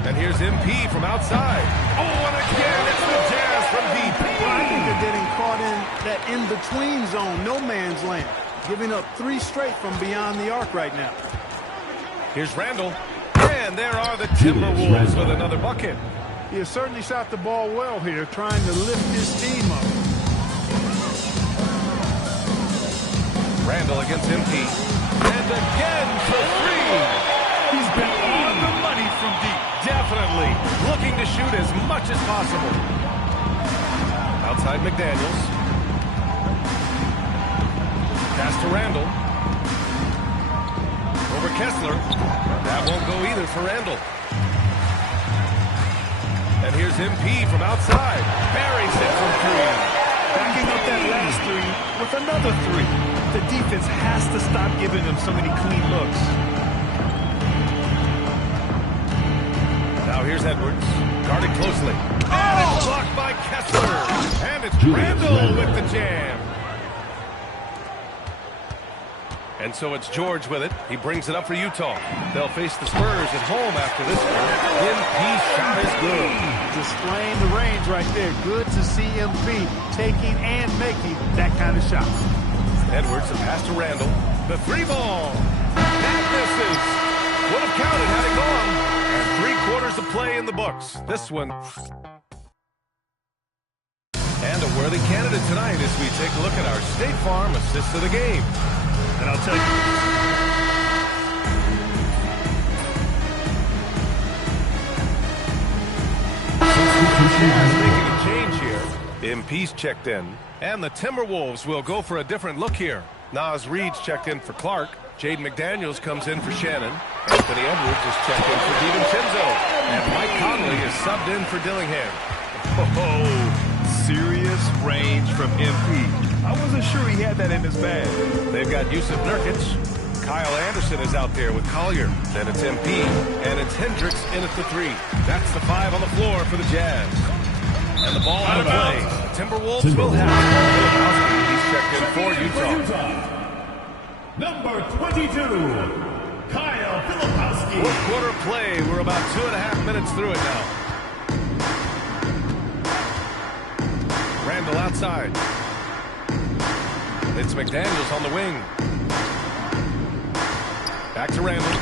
And here's MP from outside. Oh, and again, it's the Jazz from deep. Well, I think they're getting caught in that in-between zone, no man's land. Giving up 3 straight from beyond the arc right now. Here's Randall. And there are the Timberwolves with another bucket. He has certainly shot the ball well here, trying to lift his team up. Randall against MP. And again for 3. He's been on the money from deep. Definitely looking to shoot as much as possible. Outside McDaniels. Pass to Randall. Over Kessler. That won't go either for Randall. And here's MP from outside. Buries it from 3. Backing up that last 3 with another 3. The defense has to stop giving them so many clean looks. Now here's Edwards. Guarded closely. And it's blocked by Kessler. And it's Randall with the jam. And so it's George with it. He brings it up for Utah. They'll face the Spurs at home after this one. MP shot is good. Displaying the range right there. Good to see MP taking and making that kind of shot. Edwards, a pass to Randall. The 3-ball. That misses. Would have counted had it gone. And 3/4 of play in the books. This one. And a worthy candidate tonight as we take a look at our State Farm assist of the game. And I'll tell you, making a change here. MP's checked in. And the Timberwolves will go for a different look here. Naz Reid's checked in for Clark. Jaden McDaniels comes in for Shannon. Anthony Edwards is checked in for DiVincenzo. And Mike Conley is subbed in for Dillingham. oh, serious range from MP. I wasn't sure he had that in his bag. They've got Yusuf Nurkic. Kyle Anderson is out there with Collier. Then it's MP. And it's Hendricks in at the 3. That's the 5 on the floor for the Jazz. And the ball out of play. Timberwolves will have it. He's checked in for Utah. Number 22, Kyle Filipowski. 4th-quarter play. We're about 2.5 minutes through it now. Randall outside. It's McDaniels on the wing. Back to Randall.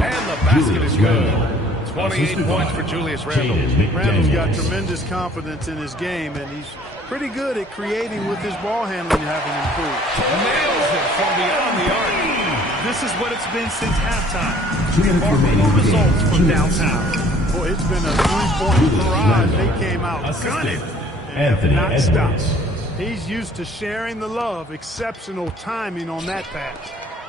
And the basket is good. 28 points for Julius Randall. Randall's got tremendous confidence in his game, and he's pretty good at creating with his ball handling having improved. Nails it from beyond the arc. This is what it's been since halftime. Remarkable results from downtown. Boy, it's been a 3-point barrage. They came out gunning and have not stopped. He's used to sharing the love. Exceptional timing on that pass.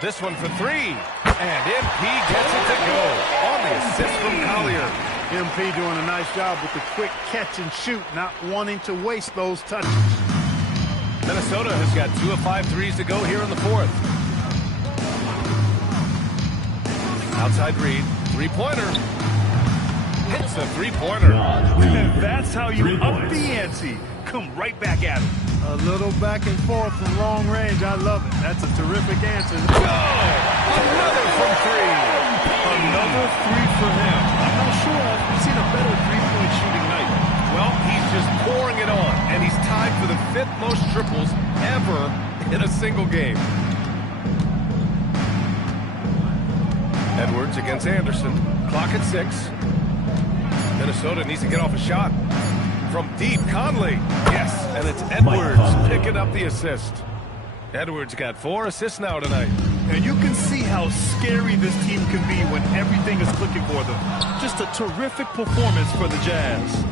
This one for 3. And MP gets it to go on the assist from Collier. MP doing a nice job with the quick catch and shoot, not wanting to waste those touches. Minnesota has got 2 of 5 threes to go here in the 4th. Outside Reid, 3-pointer. Hits a 3-pointer. And that's how you up the ante. Come right back at him. A little back and forth from long range. I love it. That's a terrific answer. Go! Another from 3. Another 3 for him. I'm not sure I've seen a better 3-point shooting night. Well, he's just pouring it on, and he's tied for the 5th most triples ever in a single game. Edwards against Anderson. Clock at 6. Minnesota needs to get off a shot. From deep, Conley. Yes, and it's Edwards picking up the assist. Edwards got 4 assists now tonight. And you can see how scary this team can be when everything is clicking for them. Just a terrific performance for the Jazz.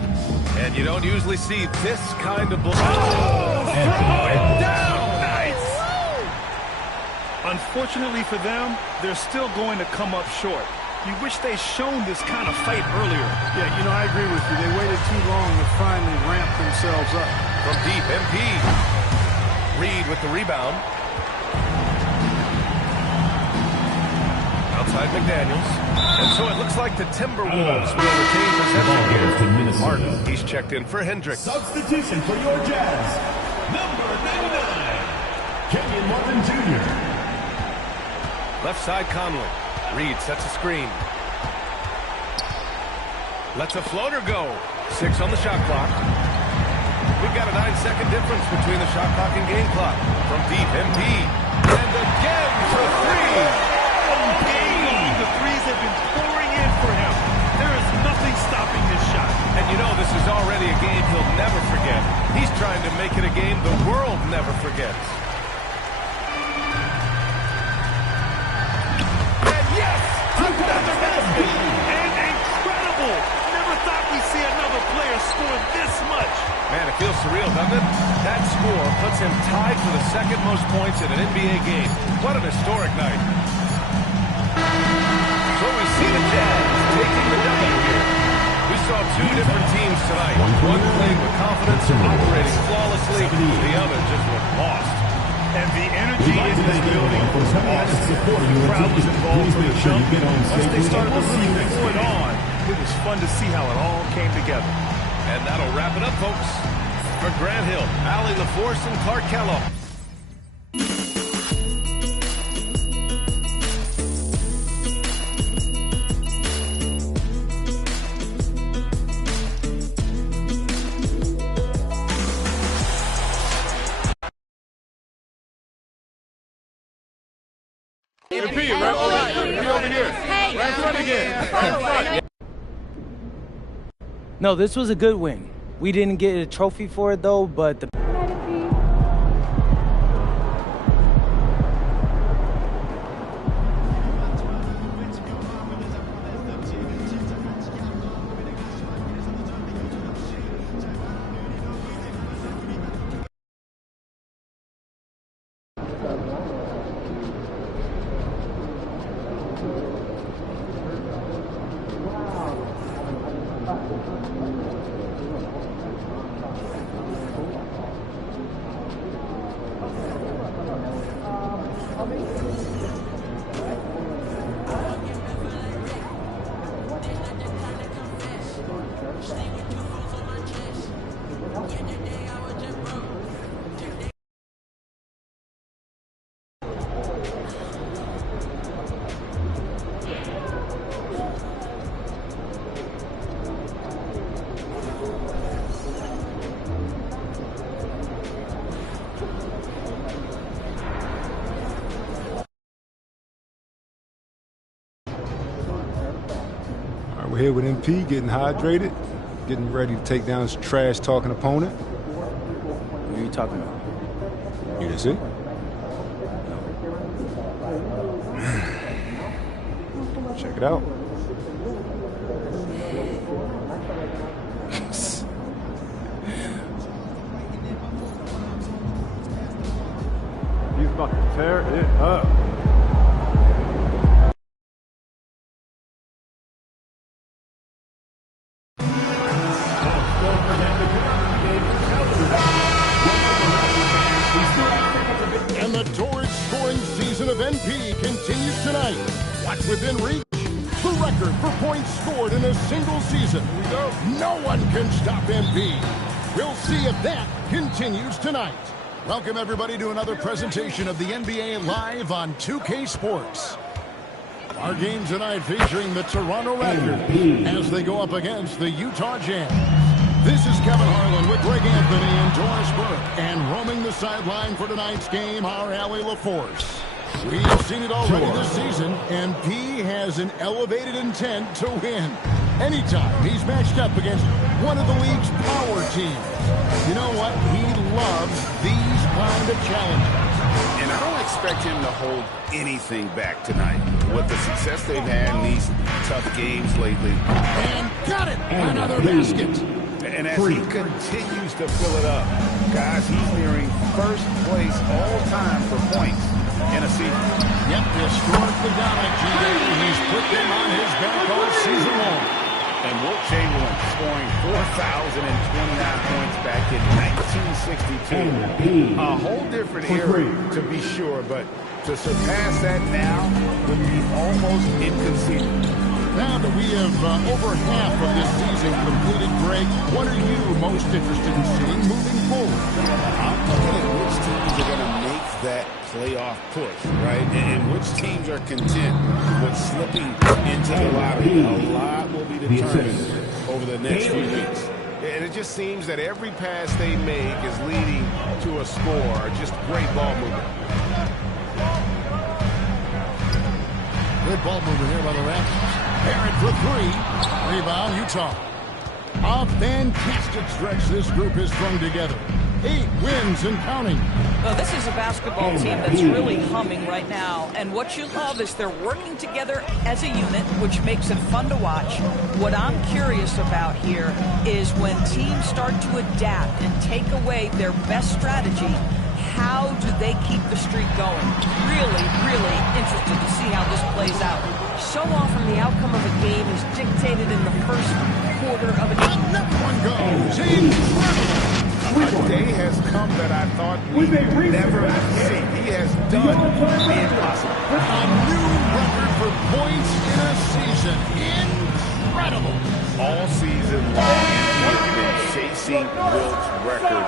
And you don't usually see this kind of... Oh, throw it down! Nice! Unfortunately for them, they're still going to come up short. You wish they'd shown this kind of fight earlier. Yeah, you know, I agree with you. They waited too long to finally ramp themselves up. From deep, MP. Reid with the rebound. Outside McDaniels. And so it looks like the Timberwolves will retain possession here. Martin, he's checked in for Hendricks. Substitution for your Jazz, number 99, Kenyon Martin Jr. Left side Conley. Reed sets a screen. Lets a floater go. 6 on the shot clock. We've got a 9-second difference between the shot clock and game clock. From deep, MP. And again for 3. The threes have been pouring in for him. There is nothing stopping this shot. And you know this is already a game he'll never forget. He's trying to make it a game the world never forgets. And yes! Another basket! And incredible! Never thought we'd see another player score this much. Man, it feels surreal, doesn't it? That score puts him tied for the second most points in an NBA game. What an historic night. So we see the Jazz taking the W here. We saw 2 different teams tonight. One playing with confidence and operating flawlessly. The other just looked lost. And the energy in this building was awesome. The crowd was involved from the jump. Once they started to really pour it on, it was fun to see how it all came together. And that'll wrap it up, folks. For Grant Hill, Allie LaForce, and Clark Kellogg. No, this was a good win. We didn't get a trophy for it, though, but the... We're here with MP, getting hydrated, getting ready to take down his trash-talking opponent. What are you talking about? You didn't see? Check it out. He's about to tear it up. And the torrid scoring season of NP continues tonight. Watch within reach. The record for points scored in a single season. No one can stop NP. We'll see if that continues tonight. Welcome, everybody, to another presentation of the NBA live on 2K Sports. Our game tonight featuring the Toronto Raptors as they go up against the Utah Jazz. This is Kevin Harlan with Greg Anthony and Doris Burke. And roaming the sideline for tonight's game, our Allie LaForce. We've seen it already this season, and P has an elevated intent to win. Anytime he's matched up against one of the league's power teams. You know what? He loves these kind of challenges. And I don't expect him to hold anything back tonight. With the success they've had in these tough games lately. And got it! Another basket. And as he continues to fill it up, guys, he's nearing first place all time for points in a season. Yep, historically dominant, G. He's put them on his back all season long. And Wilt Chamberlain scoring 4,029 points back in 1962. A whole different era, to be sure, but to surpass that now would be almost inconceivable. Now that we have over half of this season completed, Greg, what are you most interested in seeing moving forward? I'm looking at which teams are going to make that playoff push, right? And which teams are content with slipping into the lottery. A lot will be determined over the next few weeks. And it just seems that every pass they make is leading to a score. Just great ball movement. Good ball movement here by the Raptors. Barrett for three. Rebound, Utah. A fantastic stretch this group has strung together. 8 wins and counting. Well, this is a basketball team that's really humming right now. And what you love is they're working together as a unit, which makes it fun to watch. What I'm curious about here is when teams start to adapt and take away their best strategy, how do they keep the streak going? Really, really interested to see how this plays out. So often the outcome of a game is dictated in the first quarter of a game. Another one goes. Incredible. A day has come that I thought we'd never see. He has done the impossible. A new record for points in a season. Incredible. All season long, he has been chasing Wilt's record.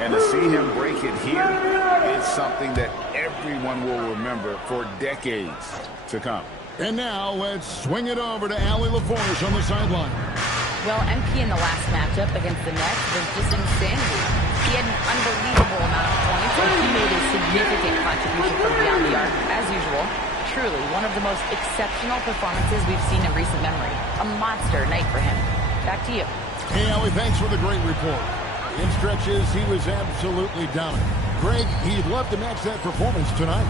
And to see him break it here is something that everyone will remember for decades to come. And now let's swing it over to Allie LaForge on the sideline. Well, MP in the last matchup against the Nets was just insanity. He had an unbelievable amount of points, and he made a significant contribution from beyond the arc. As usual, truly one of the most exceptional performances we've seen in recent memory. A monster night for him. Back to you. Hey, Allie, thanks for the great report. In stretches, he was absolutely dominant. Greg, he'd love to match that performance tonight.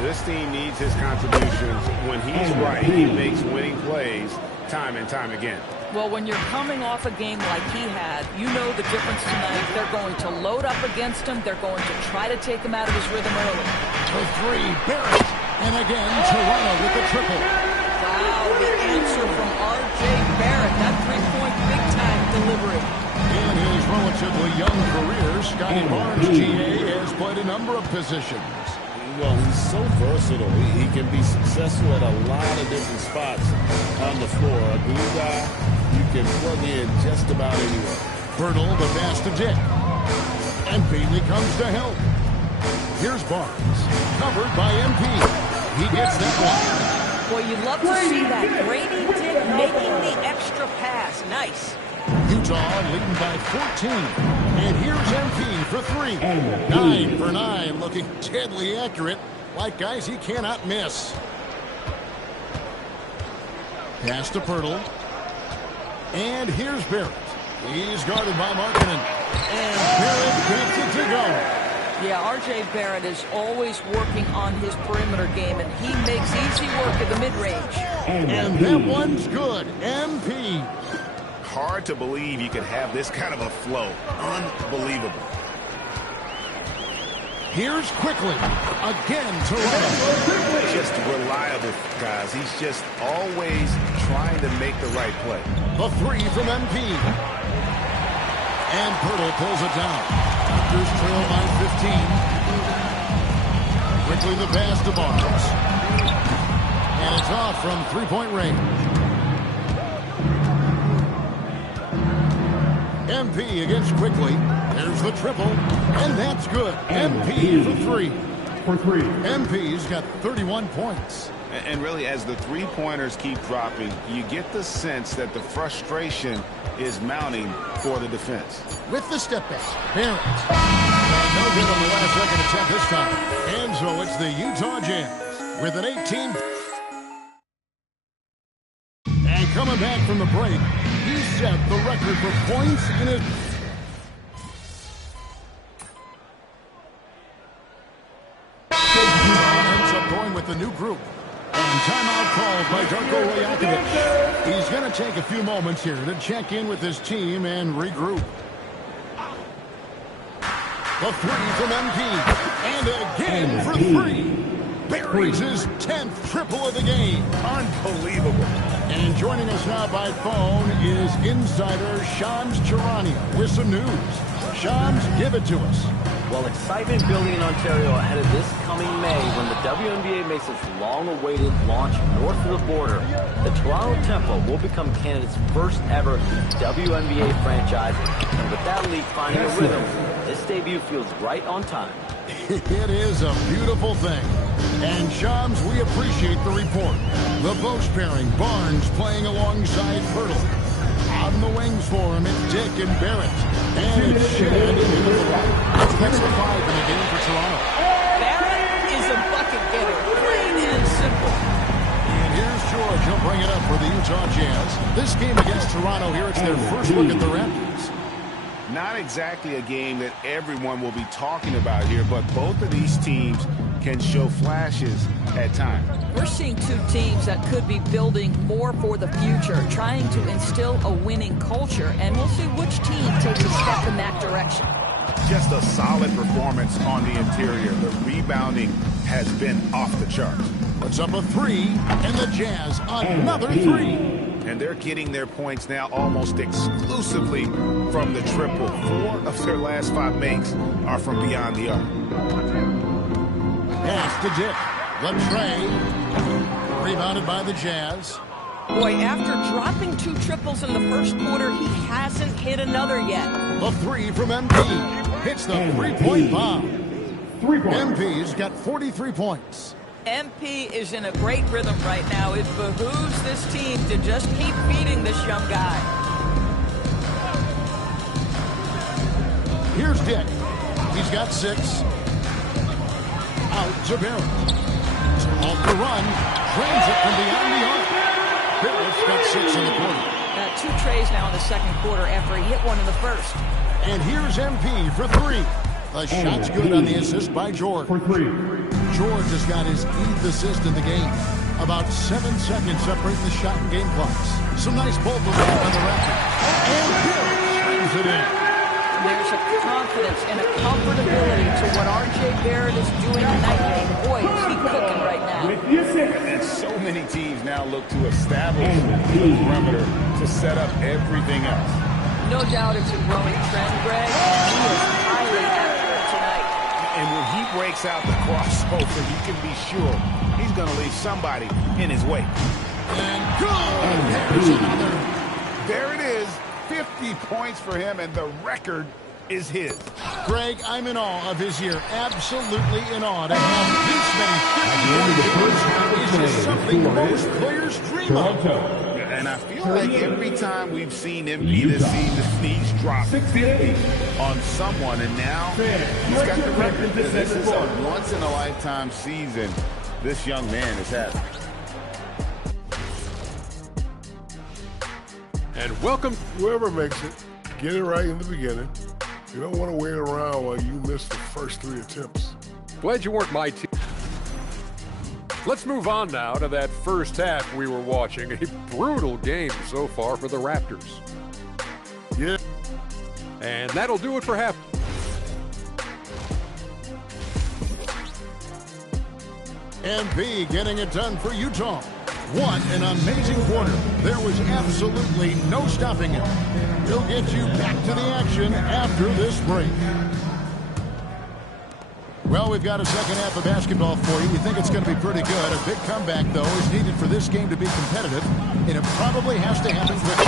This team needs his contributions. When he's right, he makes winning plays time and time again. Well, when you're coming off a game like he had, you know the difference tonight. They're going to load up against him. They're going to try to take him out of his rhythm early. For three, Barrett. And again, Toronto with the triple. Wow, the answer from R.J. Barrett. That three-point big-time delivery. In his relatively young career, Scotty Barnes, GA, has played a number of positions. Well, he's so versatile. He can be successful at a lot of different spots on the floor. A glue guy you can plug in just about anywhere. Bertle, the pass to Dick. And Beasley comes to help. Here's Barnes, covered by MP. He gets that one. Boy, you love to see that. Grady Dick making the extra pass. Nice. Utah leading by 14. And here's MP for three. 9 for 9, looking deadly accurate, like guys he cannot miss. Pass to Bertle. And here's Barrett. He's guarded by Markkanen. And Barrett gets it to go. Yeah, R.J. Barrett is always working on his perimeter game, and he makes easy work at the mid-range. And that one's good. MP. Hard to believe you could have this kind of a flow. Unbelievable. Here's quickly. Again, Toronto. Just reliable, guys. He's just always trying to make the right play. A three from MP. And Bertle pulls it down. Raptors trail by 15. Quickly the pass to Barnes. And it's off from three-point range. MP against Quickly. There's the triple. And that's good. MP for three. MP's got 31 points. And really, as the three-pointers keep dropping, you get the sense that the frustration is mounting for the defense. With the step back, Barrett. And no good on the last second attempt this time. And so it's the Utah Jazz with an 18. And coming back from the break, he set the record for points in his... Ends up going with the new group. And timeout called by Darko Rajakovic. He's going to take a few moments here to check in with his team and regroup. The three from MP. And again for three. Buries his 10th triple of the game. Unbelievable. And joining us now by phone is insider Shams Charania with some news. Shams, give it to us. Well, excitement building in Ontario ahead of this coming May when the WNBA makes its long-awaited launch north of the border. The Toronto Tempo will become Canada's first ever WNBA franchise. And with that league finding a rhythm, this debut feels right on time. It is a beautiful thing. And, Shams, we appreciate the report. The Bosch pairing, Barnes playing alongside Pirtle. Out in the wings for him, it's Dick and Barrett. And it's Shed into the right. That's a 5 in the game for Toronto. Barrett is a bucket getter, plain and simple. And here's George. He'll bring it up for the Utah Jazz. This game against Toronto here, it's their first look at the Raptors. Not exactly a game that everyone will be talking about here, but both of these teams can show flashes at times. We're seeing two teams that could be building more for the future, trying to instill a winning culture, and we'll see which team takes a step in that direction. Just a solid performance on the interior. The rebounding has been off the charts. Puts up a 3, and the Jazz another 3. And they're getting their points now almost exclusively from the triple. 4 of their last 5 makes are from beyond the arc. Pass to Dick. Latray. Rebounded by the Jazz. Boy, after dropping 2 triples in the first quarter, he hasn't hit another yet. The 3 from MP. Hits the 3-point bomb. MP's got 43 points. MP is in a great rhythm right now. It behooves this team to just keep feeding this young guy. Here's Dick. He's got 6. Out to Barrett. Off the run. Trains it from beyond the arc. Barrett's got 6 in the quarter. Got 2 trays now in the second quarter after he hit one in the first. And here's MP for 3. The shot's good on the assist by George. George has got his 8th assist in the game. About 7 seconds separating the shot and game clocks. Some nice ball movement on the Raptors. And Barrett strings it in. There's a confidence and a comfortability to what R.J. Barrett is doing tonight. And boy, is he cooking right now. And so many teams now look to establish the perimeter to set up everything else. No doubt it's a growing trend, Greg. He is highly accurate tonight. And when he breaks out the crossover, you can be sure he's going to leave somebody in his wake. And good! There's another. There it is. 50 points for him, and the record is his. Greg, I'm in awe of his year. Absolutely in awe. To have this many 50-point games is just something most players dream of. And I feel like every time we've seen MP this season, he's dropped 50 on someone, and now he's got the record. This is a once-in-a-lifetime season this young man is having. And welcome. Whoever makes it, get it right in the beginning. You don't want to wait around while you miss the first 3 attempts. Glad you weren't my team. Let's move on now to that first half we were watching. A brutal game so far for the Raptors. Yeah. And that'll do it for half. MP getting it done for Utah. What an amazing quarter. There was absolutely no stopping him. He'll get you back to the action after this break. Well, we've got a second half of basketball for you. You think it's going to be pretty good. A big comeback, though, is needed for this game to be competitive, and it probably has to happen quickly.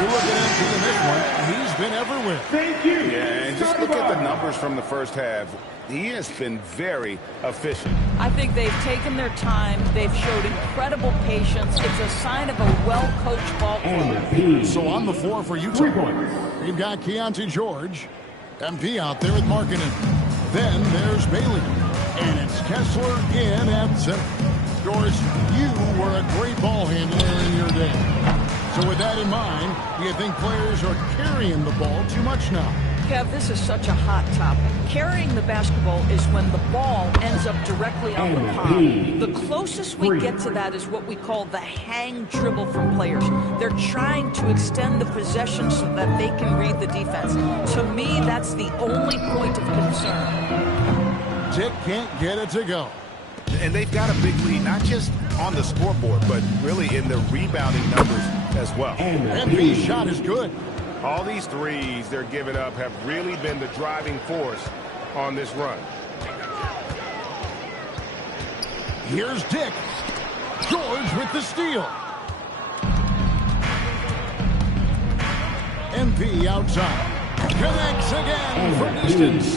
You look at MP in this one, he's been everywhere. Thank you. Yeah, and just look at the numbers from the first half. He has been very efficient. I think they've taken their time. They've showed incredible patience. It's a sign of a well-coached ball club. So on the floor for Utah, we've got Keontae George. MP out there with Markkanen. Then there's Bailey. And it's Kessler in at center. Doris, you were a great ball handler in your day. So with that in mind, do you think players are carrying the ball too much now? Kev, this is such a hot topic. Carrying the basketball is when the ball ends up directly on the palm. The closest we get to that is what we call the hang dribble from players. They're trying to extend the possession so that they can read the defense. To me, that's the only point of concern. Dick can't get it to go. And they've got a big lead, not just on the scoreboard, but really in the rebounding numbers as well. MP's shot is good. All these threes they're giving up have really been the driving force on this run. Here's Dick. George with the steal. MP outside. Connects again for distance.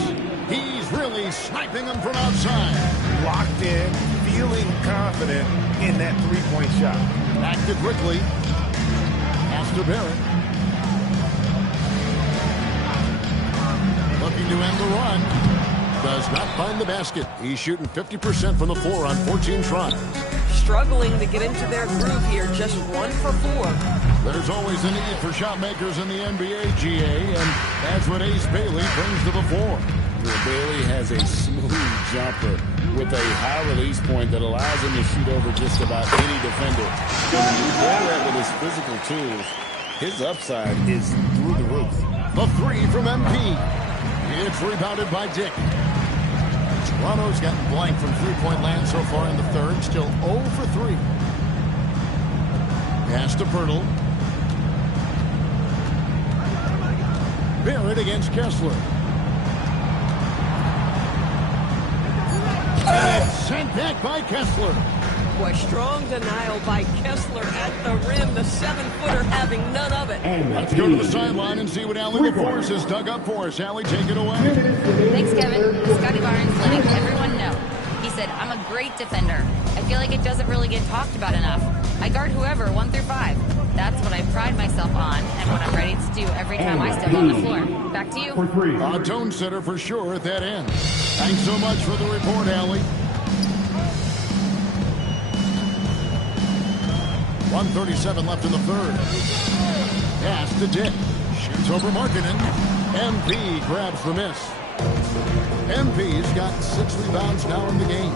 He's really sniping them from outside. Locked in, feeling confident in that three-point shot. Back to Quickly. Pass to Barrett. Looking to end the run. Does not find the basket. He's shooting 50% from the floor on 14 tries. Struggling to get into their groove here, just 1 for 4. There's always a need for shot makers in the NBA, GA, and that's what Ace Bailey brings to the floor. Bailey has a smooth jumper with a high release point that allows him to shoot over just about any defender. When you pair that with his physical tools, his upside is through the roof. The three from MP. It's rebounded by Dick. Toronto's gotten blank from three-point land so far in the third. Still 0 for 3. Pass to Pirtle. Barrett against Kessler. And it's sent back by Kessler. Boy, strong denial by Kessler at the rim. The 7-footer having none of it. Let's go to the sideline and see what Allie LaForce has dug up for us. Allie, take it away. Thanks, Kevin. Scotty Barnes letting everyone know. He said, I'm a great defender. I feel like it doesn't really get talked about enough. I guard whoever, 1 through 5. That's what I pride myself on and what I'm ready to do every time I step on the floor. Back to you. A tone setter for sure at that end. Thanks so much for the report, Allie. 1:37 left in the third. Pass to Dick. Shoots over Markkanen. MP grabs the miss. MP's got 6 rebounds now in the game.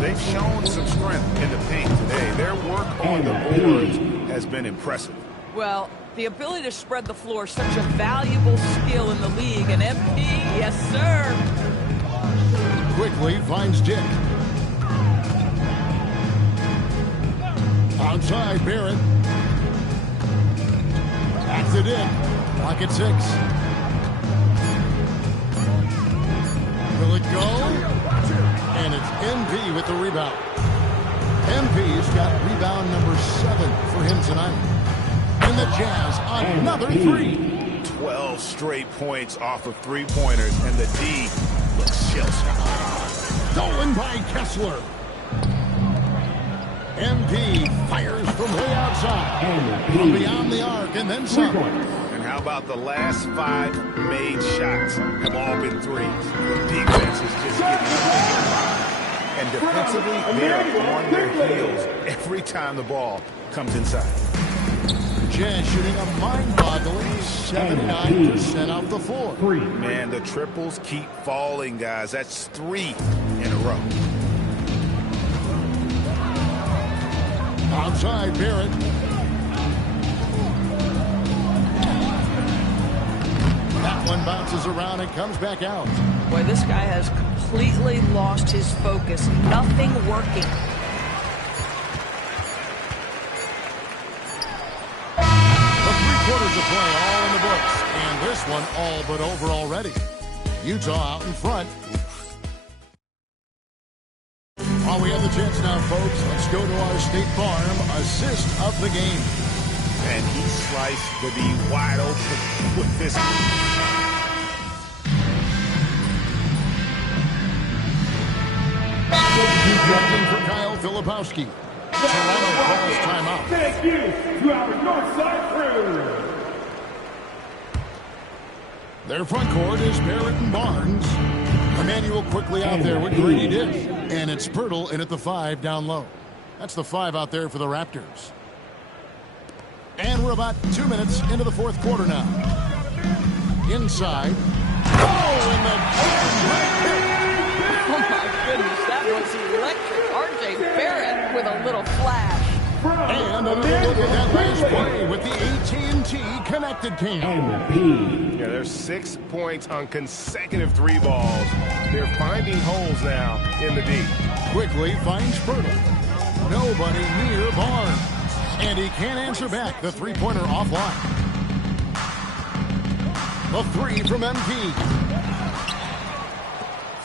They've shown some strength in the paint today. Their work on the boards has been impressive. Well, the ability to spread the floor, such a valuable skill in the league. And MP, yes, sir. Quickly finds Dick. Outside, Barrett. Back to Dick. Clock at 6. Will it go? And it's MP with the rebound. MP's got rebound number 7 for him tonight. And the Jazz on another 3. 12 straight points off of three-pointers, and the D looks shell-shocked. Stolen by Kessler. MP fires from way outside. From beyond the arc and then some. And how about the last 5 made shots have all been threes? The defense is just getting up. And defensively, they are on their heels every time the ball comes inside. Jazz shooting a mind-boggling 79% off the floor. Man, the triples keep falling, guys. That's 3 in a row. Outside, Barrett. That one bounces around and comes back out. Boy, this guy has completely lost his focus. Nothing working. The 3 quarters of play all in the books. And this one all but over already. Utah out in front. While we have the chance now, folks, let's go to our State Farm assist of the game. And he sliced the D wide open with this. Substitute for Kyle Filipowski. Toronto calls timeout. Thank you to our Northside crew. Their front court is Barrett and Barnes. Emmanuel quickly out there with Grady Dick. And it's Pirtle in at the 5 down low. That's the 5 out there for the Raptors. And we're about 2 minutes into the 4th quarter now. Inside. Oh, and Oh, my goodness, that was electric. R.J. Barrett with a little flash. And a little look at that last play with the AT&T connected cam. Yeah, there's 6 points on consecutive 3 balls. They're finding holes now in the D. Quickly finds Pirtle. Nobody near Barnes. And he can't answer back. The 3-pointer offline. The 3 from MP.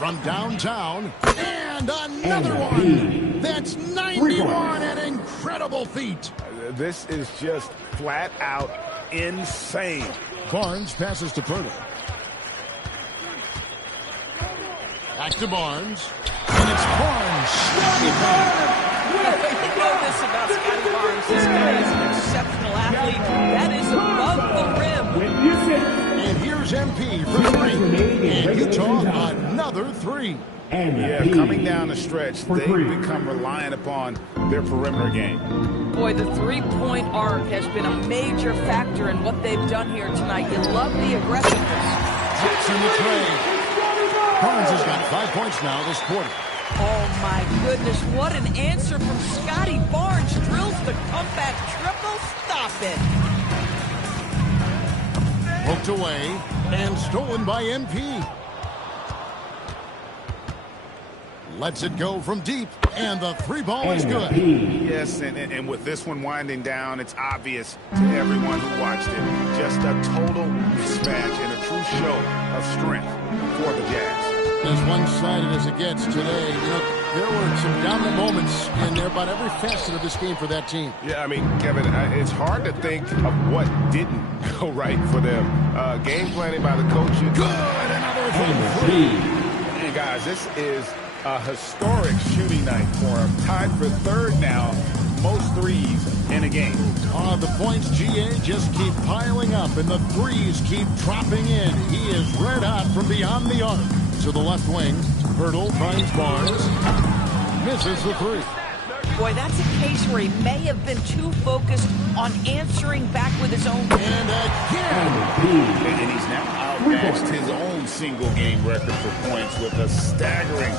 from downtown. And another one. That's 91, an incredible feat. This is just flat out insane. Barnes passes to Pirtle. Back to Barnes. And it's Barnes. You know this about Scotty Barnes. This guy is an exceptional athlete. That is above the rim. And here's MP for three. And Utah another three. Yeah, coming down the stretch, they've become reliant upon their perimeter game. Boy, the three-point arc has been a major factor in what they've done here tonight. You love the aggressiveness. Jackson the trade. Barnes has got 5 points now this quarter. Oh, my goodness. What an answer from Scotty Barnes. Drills the comeback triple. Stop it. Poked away and stolen by MP. Lets it go from deep, and the three ball is good. Yes, and with this one winding down, it's obvious to everyone who watched it. Just a total mismatch and a true show of strength for the Jazz. As one-sided as it gets today, you know, there were some dominant moments in there about every facet of this game for that team. Yeah, I mean, Kevin, it's hard to think of what didn't go right for them. Game planning by the coaches. Good, another from three. And guys, this is a historic shooting night for him. Tied for third now, most threes in a game. The points, GA, just keep piling up, and the threes keep dropping in. He is red hot from beyond the arc. To the left wing, Pirtle finds Barnes, misses the three. Boy, that's a case where he may have been too focused on answering back with his own. And again. And he's now outmatched his own single-game record for points with a staggering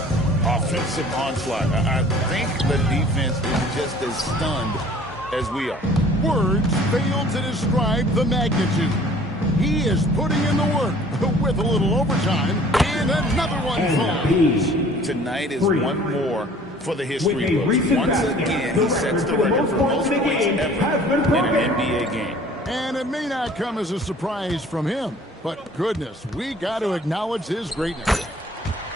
offensive onslaught. I think the defense is just as stunned as we are. Words fail to describe the magnitude. He is putting in the work with a little overtime, and another one falls. Tonight is one more for the history books. Once again, he sets the record for most points ever in an NBA game. And it may not come as a surprise from him, but goodness, we got to acknowledge his greatness.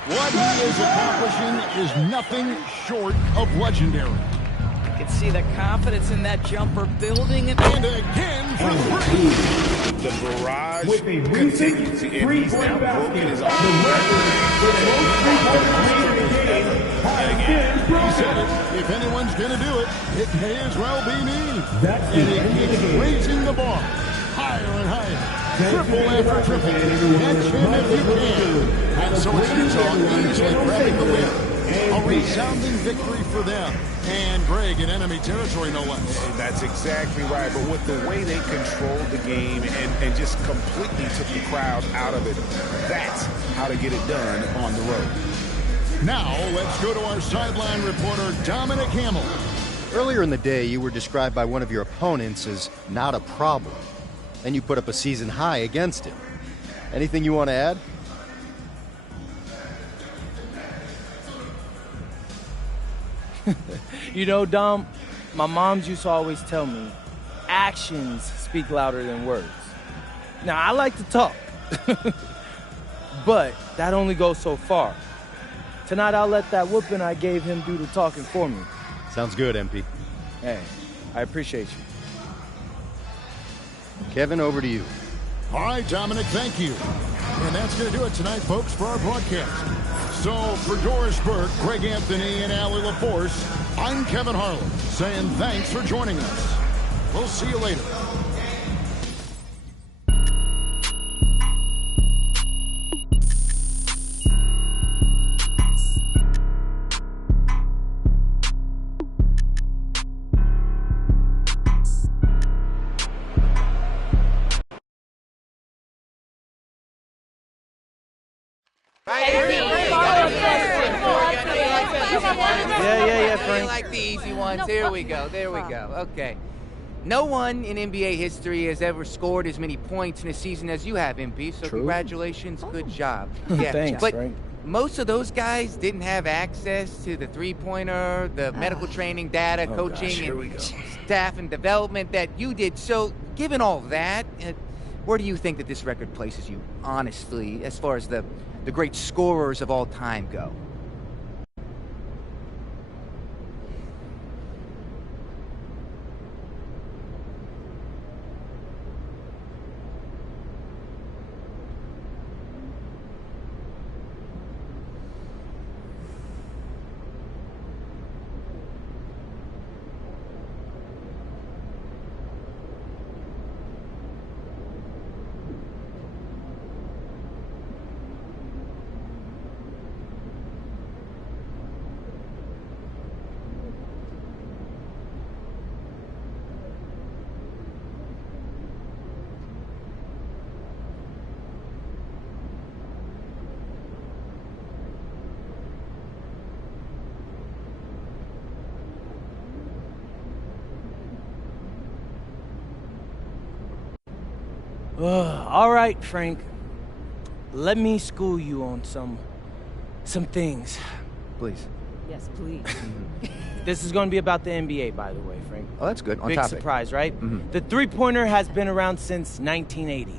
What he is accomplishing is nothing short of legendary. You can see the confidence in that jumper building. And again for three. The barrage continues. And he's now broken his own record. And again, he said it. If anyone's going to do it, it may as well be me. And he keeps raising the bar higher and higher. Triple after triple. Catch him if you can. And so it's Utah easily grabbing the win. A resounding victory for them. And Greg in enemy territory, no less. That's exactly right. But with the way they controlled the game and just completely took the crowd out of it, that's how to get it done on the road. Now, let's go to our sideline reporter, Dominic Hamill. Earlier in the day, you were described by one of your opponents as not a problem. And you put up a season high against him. Anything you want to add? You know, Dom, my moms used to always tell me, actions speak louder than words. Now, I like to talk, but that only goes so far. Tonight, I'll let that whooping I gave him do the talking for me. Sounds good, MP. Hey, I appreciate you. Kevin, over to you. All right, Dominic, thank you. And that's going to do it tonight, folks, for our broadcast. So, for Doris Burke, Greg Anthony, and Allie LaForce, I'm Kevin Harlan, saying thanks for joining us. We'll see you later. Yeah, Frank. Like the easy ones. There we go. Okay. No one in NBA history has ever scored as many points in a season as you have, MP. So congratulations. Good job. Yeah. Thanks, but Frank. most of those guys didn't have access to the three-pointer, the medical training data, coaching, and staff and development that you did. So given all that, Where do you think that this record places you, honestly, as far as the great scorers of all time go? All right, Frank. Let me school you on some things. Please. Yes, please. This is going to be about the NBA, by the way, Frank. Oh, that's good. On Big topic. surprise, right? Mm-hmm. The three-pointer has been around since 1980.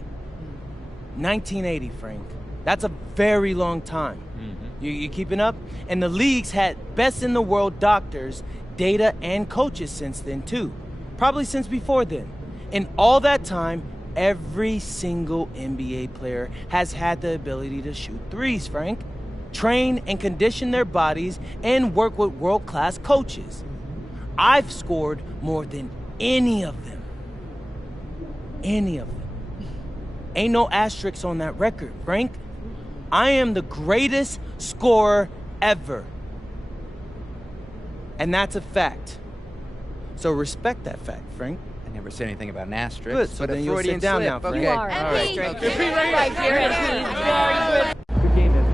1980, Frank. That's a very long time. Mm-hmm. You keeping up? And the league's had best-in-the-world doctors, data, and coaches since then, too. Probably since before then. In all that time, every single NBA player has had the ability to shoot threes, Frank. Train and condition their bodies and work with world-class coaches. I've scored more than any of them. Any of them. Ain't no asterisks on that record, Frank. I am the greatest scorer ever. And that's a fact. So respect that fact, Frank. I never said anything about an asterisk. Good, so but then a you'll sit Freudian down slip. now, Frank. Okay. You are. All right. Right here, MP. Very good. Good game, MP.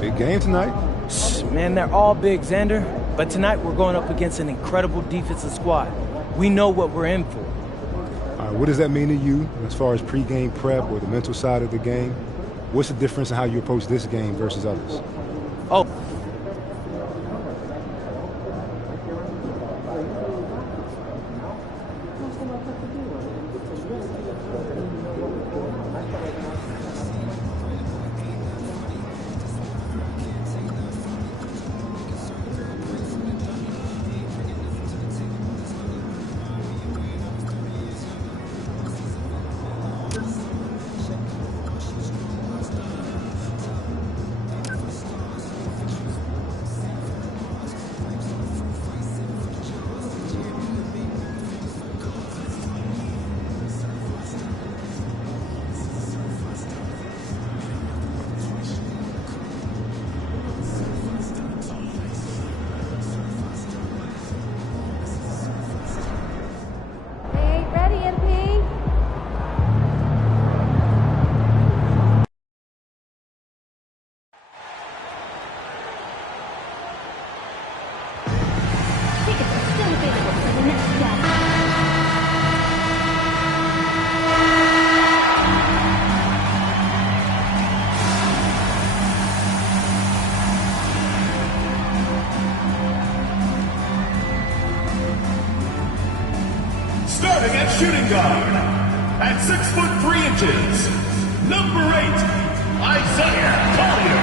Big game tonight. Man, they're all big, Xander. But tonight we're going up against an incredible defensive squad. We know what we're in for. All right, what does that mean to you as far as pregame prep or the mental side of the game? What's the difference in how you approach this game versus others? Oh. Starting at shooting guard, at 6'3", number 8, Isaiah Collier.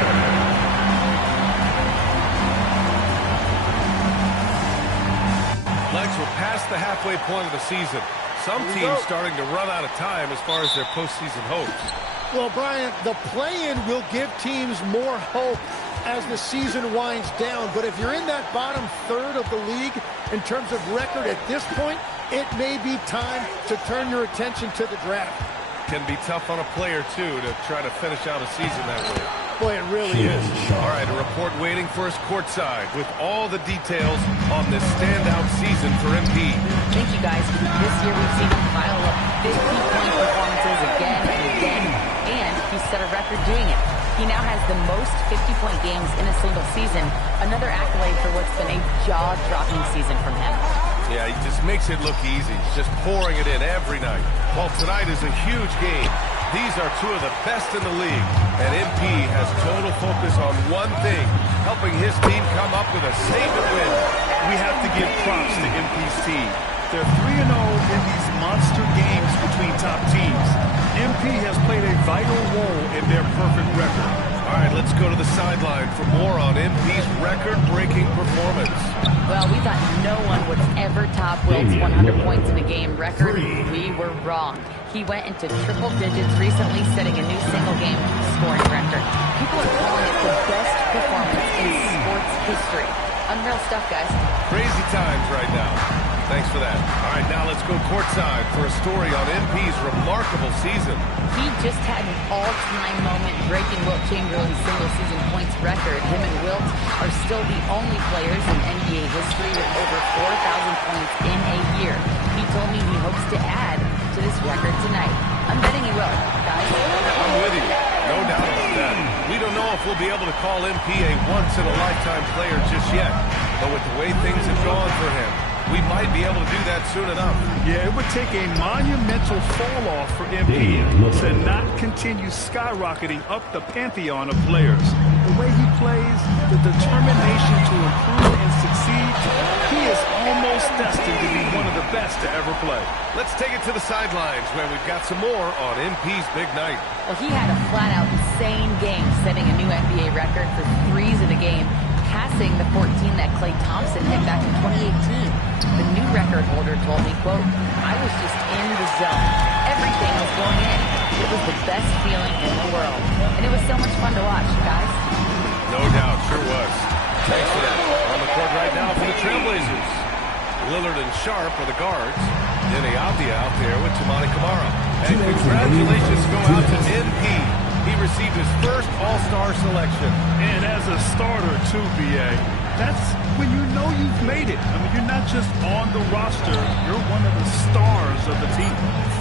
Legs, we're past the halfway point of the season. Some teams starting to run out of time as far as their postseason hopes. Well, Brian, the play-in will give teams more hope as the season winds down. But if you're in that bottom third of the league in terms of record at this point, it may be time to turn your attention to the draft. Can be tough on a player, too, to try to finish out a season that way. Boy, it really is. All right, a report waiting for us courtside with all the details on this standout season for MP. Thank you, guys. This year we've seen him pile up 50-point performances again and again, and he set a record doing it. He now has the most 50-point games in a single season, another accolade for what's been a jaw-dropping season from him. Yeah, he just makes it look easy, just pouring it in every night. Well, tonight is a huge game. These are two of the best in the league, and MP has total focus on one thing, helping his team come up with a statement win. We have to give props to MP's team. They're 3-0 in these monster games between top teams. MP has played a vital role in their perfect record. All right, let's go to the sideline for more on MP's record-breaking performance. Well, we thought no one would ever top Wilt's 100 points in a game record. We were wrong. He went into triple digits recently, setting a new single-game scoring record. People are calling it the best performance in sports history. Unreal stuff, guys. Crazy times right now. Thanks for that. All right, now let's go courtside for a story on MP's remarkable season. He just had an all-time moment breaking Wilt Chamberlain's single-season points record. Him and Wilt are still the only players in NBA history with over 4,000 points in a year. He told me he hopes to add to this record tonight. I'm betting he will, guys. I'm with you. No doubt about that. We don't know if we'll be able to call MP a once-in-a-lifetime player just yet. But with the way things have gone for him, we might be able to do that soon enough. Yeah, it would take a monumental fall-off for MP to not continue skyrocketing up the pantheon of players. The way he plays, the determination to improve and succeed, he is almost destined to be one of the best to ever play. Let's take it to the sidelines where we've got some more on MP's big night. Well, he had a flat-out insane game, setting a new NBA record for threes in a game, passing the 14 that Klay Thompson hit back in 2018. The new record holder told me, quote, "I was just in the zone. Everything was going in. It was the best feeling in the world. And it was so much fun to watch, guys." No doubt, sure was. Thanks for that. On the court right now for the Trailblazers. Lillard and Sharp are the guards. Denny Avdia out there with Toumani Camara. And congratulations go out to NP. He received his first All-Star selection. And as a starter, too, B.A., that's when you know you've made it. I mean, you're not just on the roster. You're one of the stars of the team.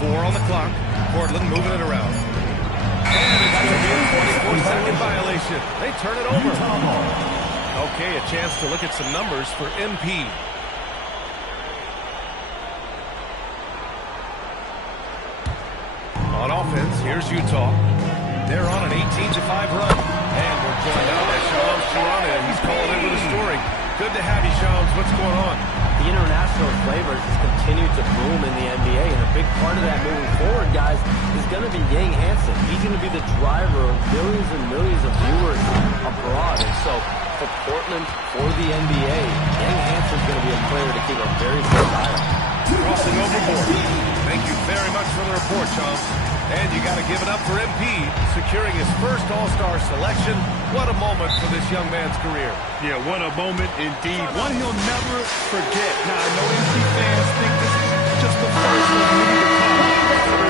4 on the clock. Portland moving it around. And it's going to be a 24-second violation. They turn it over. Okay, a chance to look at some numbers for MP. On offense, here's Utah. They're on an 18-5 run. And we're joined now by Shams Charania. He's calling in with a story. Good to have you, Shams. What's going on? The international flavors has continued to boom in the NBA, and a big part of that moving forward, guys, is going to be Yang Hansen. He's going to be the driver of millions and millions of viewers abroad. And so, for Portland, for the NBA, Yang Hansen's going to be a player to keep a very close eye on. Crossing overboard. Thank you very much for the report, Shams. And you got to give it up for MP, securing his first All-Star selection. What a moment for this young man's career. Yeah, what a moment indeed. One he'll never forget. Now, I know MP fans think this is just the first of many to come.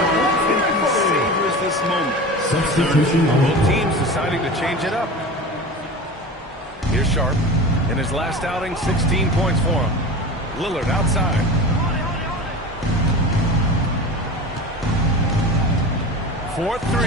MP savors this moment. Substitution. Both teams deciding to change it up. Here's Sharp. In his last outing, 16 points for him. Lillard outside. For 3.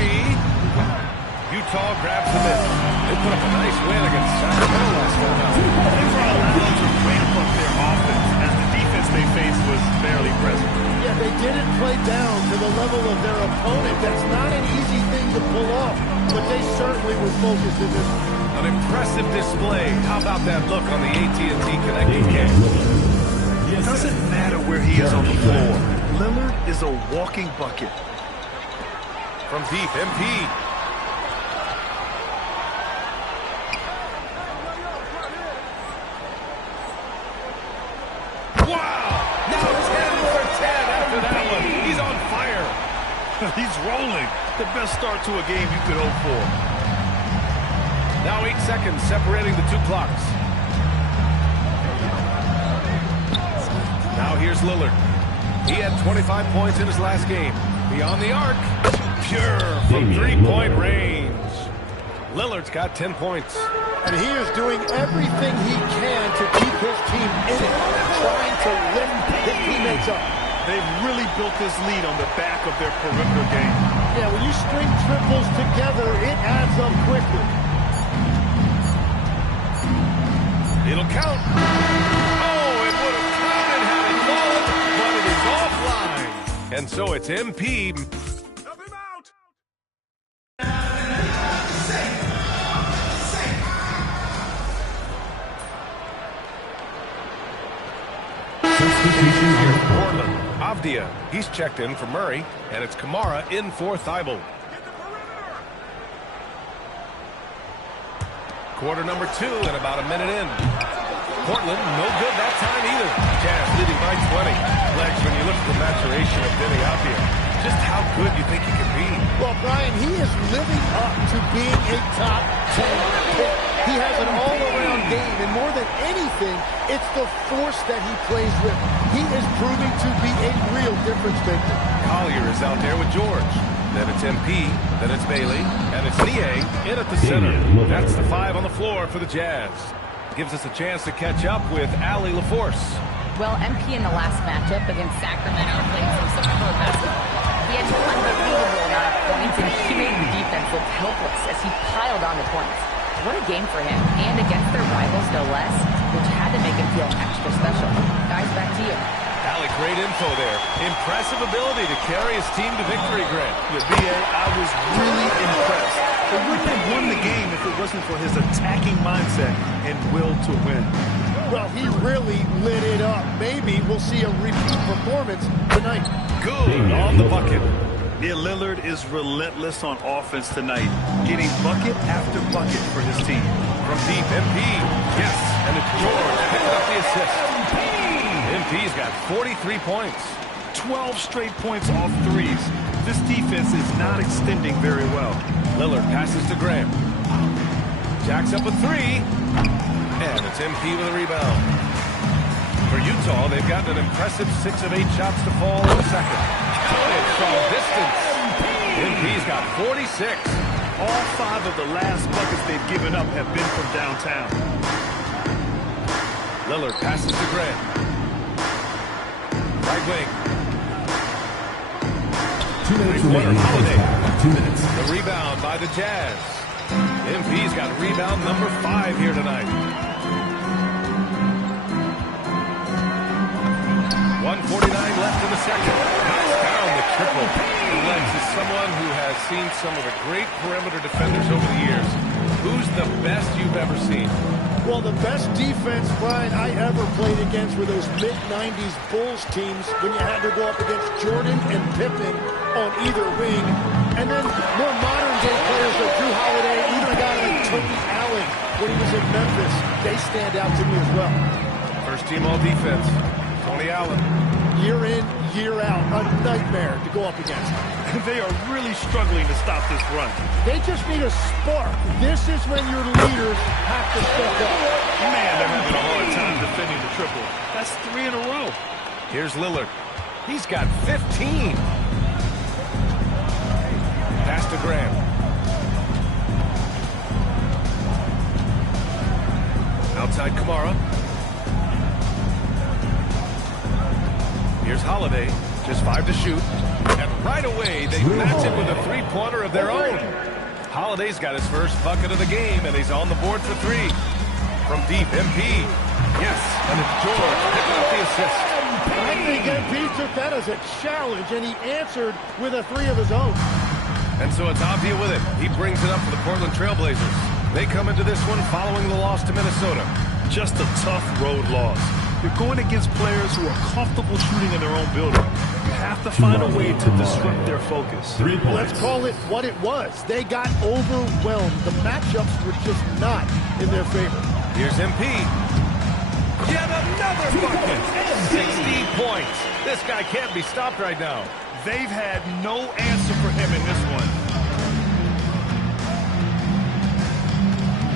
Utah grabs the miss. They put up a nice win against Sacramento last time out. They were allowed to ramp up their offense as the defense they faced was barely present. Yeah, they didn't play down to the level of their opponent. That's not an easy thing to pull off, but they certainly were focused in this one. An impressive display. How about that look on the AT&T connecting cam? It doesn't matter where he is on the floor. Lillard is a walking bucket. From deep, MP. Wow! Now 10 for 10 after that one. He's on fire. He's rolling. The best start to a game you could hope for. Now 8 seconds separating the two clocks. Now here's Lillard. He had 25 points in his last game. Beyond the arc. Pure from three-point range. Lillard's got 10 points. And he is doing everything he can to keep his team in it, trying to lift his teammates up. They've really built this lead on the back of their perimeter game. Yeah, when you string triples together, it adds up quickly. It'll count. Oh, it would have counted had it fallen, but it is offline. And so it's MP. Portland, Avdia. He's checked in for Murray, and it's Camara in for Thibault. Quarter number 2 and about a minute in. Portland, no good that time either. Jazz leading by 20. Legs, when you look at the maturation of Denny Avdia, just how good you think he can be. Well, Brian, he is living up to being a top 10 pick. He has an all-around game, and more than anything, it's the force that he plays with. He is proving to be a real difference maker. Collier is out there with George. Then it's MP, then it's Bailey, and it's Niang in at the center. That's the 5 on the floor for the Jazz. Gives us a chance to catch up with Allie LaForce. Well, MP in the last matchup against Sacramento played some superb basketball. He had an unbelievable amount of points, and he made the defense look helpless as he piled on the points. What a game for him, and against their rivals, no less, which had to make him feel extra special. Guys, back to you. Allie, great info there. Impressive ability to carry his team to victory, Grant. Yeah, B.A., I was really impressed. They wouldn't have won the game if it wasn't for his attacking mindset and will to win. Well, he really lit it up. Maybe we'll see a repeat performance tonight. Good on the bucket. Yeah, Lillard is relentless on offense tonight, getting bucket after bucket for his team. From deep, MP. Yes, and it's George picking up the assist. MP's got 43 points. 12 straight points off threes. This defense is not extending very well. Lillard passes to Graham. Jacks up a three. And it's MP with a rebound. For Utah, they've gotten an impressive 6 of 8 shots to fall in the second. Counted from distance. MP's got 46. All 5 of the last buckets they've given up have been from downtown. Lillard passes to Grant. Right wing. 2 minutes remaining. 2 minutes. The rebound by the Jazz. MP's got rebound number 5 here tonight. 1:49 left in the second. Knocks down the triple. Lex is someone who has seen some of the great perimeter defenders over the years. Who's the best you've ever seen? Well, the best defense, Brian, I ever played against were those mid-90s Bulls teams when you had to go up against Jordan and Pippen on either wing. And then more modern-day players like Drew Holiday, even a guy like Tony Allen when he was in Memphis. They stand out to me as well. First team all defense. Tony Allen. Year in, year out, a nightmare to go up against. They are really struggling to stop this run. They just need a spark. This is when your leaders have to step up. Man, they're having a hard time defending the triple. That's 3 in a row. Here's Lillard. He's got 15. Pass to Graham. Outside Kamara. Here's Holiday, just 5 to shoot. And right away, they match it with a three-pointer of their own. Holiday's got his first bucket of the game, and he's on the board for 3. From deep, MP. Yes, and it's George picking up the assist. I think MP took that as a challenge, and he answered with a 3 of his own. And so it's Avdia with it. He brings it up for the Portland Trailblazers. They come into this one following the loss to Minnesota. Just a tough road loss. You're going against players who are comfortable shooting in their own building. You have to find a way to disrupt their focus. Let's call it what it was. They got overwhelmed. The matchups were just not in their favor. Here's MP. Yet another bucket. 60 points. This guy can't be stopped right now. They've had no answer for him in this one.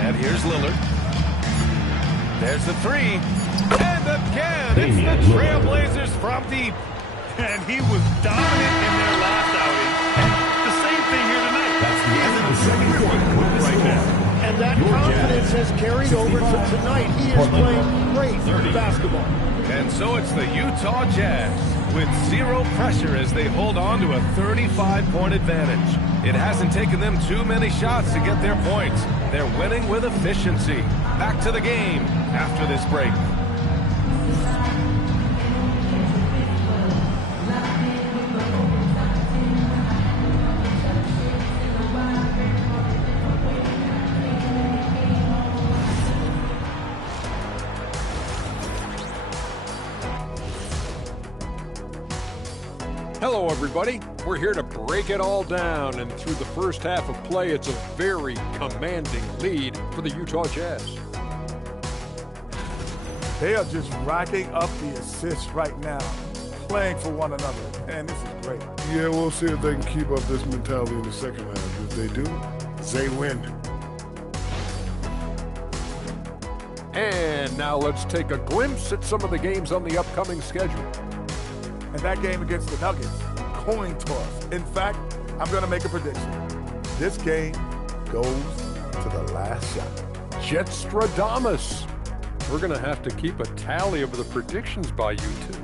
And here's Lillard. There's the 3. And again, it's the Trailblazers from deep. And he was dominant in their last outing. And the same thing here tonight. That's the end of the second quarter right now. And that confidence has carried over to tonight. He is playing great basketball. And so it's the Utah Jazz with 0 pressure as they hold on to a 35-point advantage. It hasn't taken them too many shots to get their points. They're winning with efficiency. Back to the game after this break. Hello, everybody. We're here to break it all down, and through the first half of play, it's a very commanding lead for the Utah Jazz. They are just racking up the assists right now, playing for one another, and this is great. Yeah, we'll see if they can keep up this mentality in the second half. If they do, they win. And now let's take a glimpse at some of the games on the upcoming schedule. And that game against the Nuggets, coin toss. In fact, I'm going to make a prediction. This game goes to the last shot. Jetstradamus. We're going to have to keep a tally of the predictions by you two.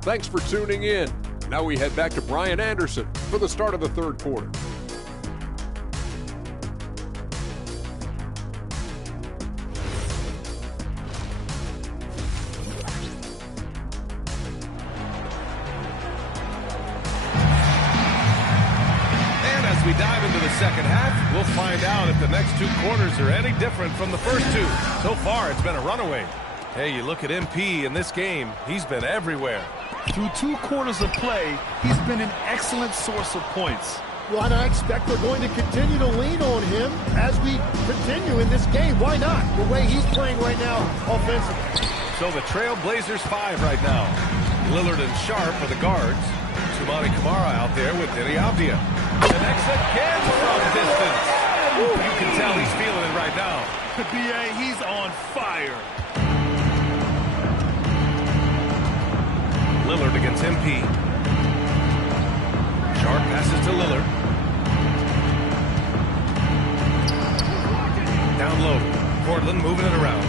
Thanks for tuning in. Now we head back to Brian Anderson for the start of the third quarter. We dive into the second half, we'll find out if the next 2 quarters are any different from the first 2. So far, it's been a runaway. Hey, you look at MP in this game, he's been everywhere. Through 2 quarters of play, he's been an excellent source of points. Well, and I expect they're going to continue to lean on him as we continue in this game. Why not? The way he's playing right now offensively. So the Trailblazers 5 right now. Lillard and Sharp are the guards. Toumani Camara out there with Deni Avdia. Connects again from distance. You can tell B.A., he's on fire. Lillard against MP. Sharp passes to Lillard. Down low. Portland moving it around.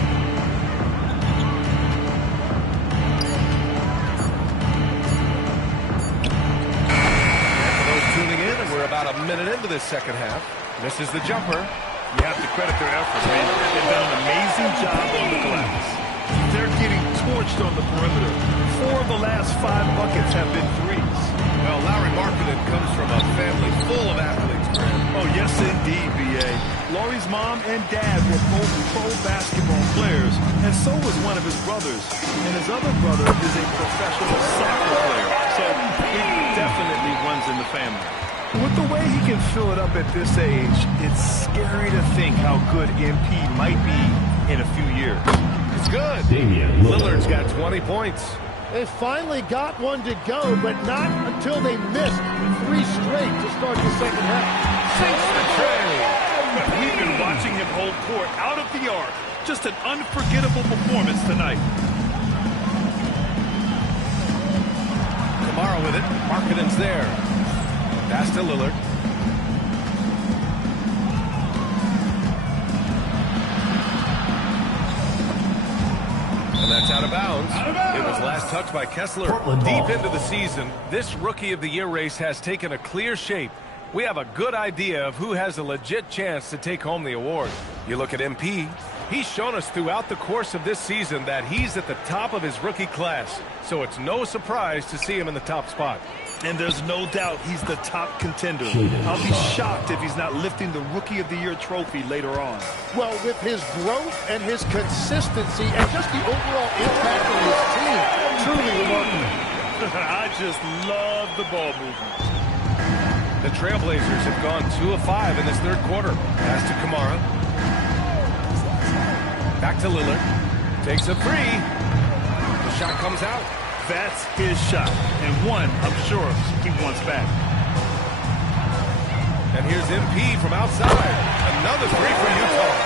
And for those tuning in, we're about a minute into this second half. Misses the jumper. You have to credit their efforts, man. They've done an amazing job on the glass. They're getting torched on the perimeter. 4 of the last 5 buckets have been threes. Well, Lauri Markkanen comes from a family full of athletes, Grant. Oh, yes, indeed, B.A. Lauri's mom and dad were both pro basketball players, and so was one of his brothers. And his other brother is a professional soccer player, so it definitely runs in the family. With the way he can fill it up at this age, it's scary to think how good MP might be in a few years. It's good. Lillard's got 20 points. They finally got one to go, but not until they missed 3 straight to start the second half. Sinks the tray. We've been watching him hold court out of the arc. Just an unforgettable performance tonight. Kamara with it. Markkanen's there. Pass to Lillard. And that's out of bounds. It was last touched by Kessler. Deep into the season, this Rookie of the Year race has taken a clear shape. We have a good idea of who has a legit chance to take home the award. You look at MP, he's shown us throughout the course of this season that he's at the top of his rookie class. So it's no surprise to see him in the top spot. And there's no doubt he's the top contender. I'll be shocked if he's not lifting the Rookie of the Year trophy later on. Well, with his growth and his consistency and just the overall impact on his team, truly remarkable. I just love the ball movement. The Trailblazers have gone 2 of 5 in this third quarter. Pass to Kamara. Back to Lillard. Takes a 3. The shot comes out. That's his shot, and one I'm sure he wants back. And here's MP from outside. Another 3 for Utah.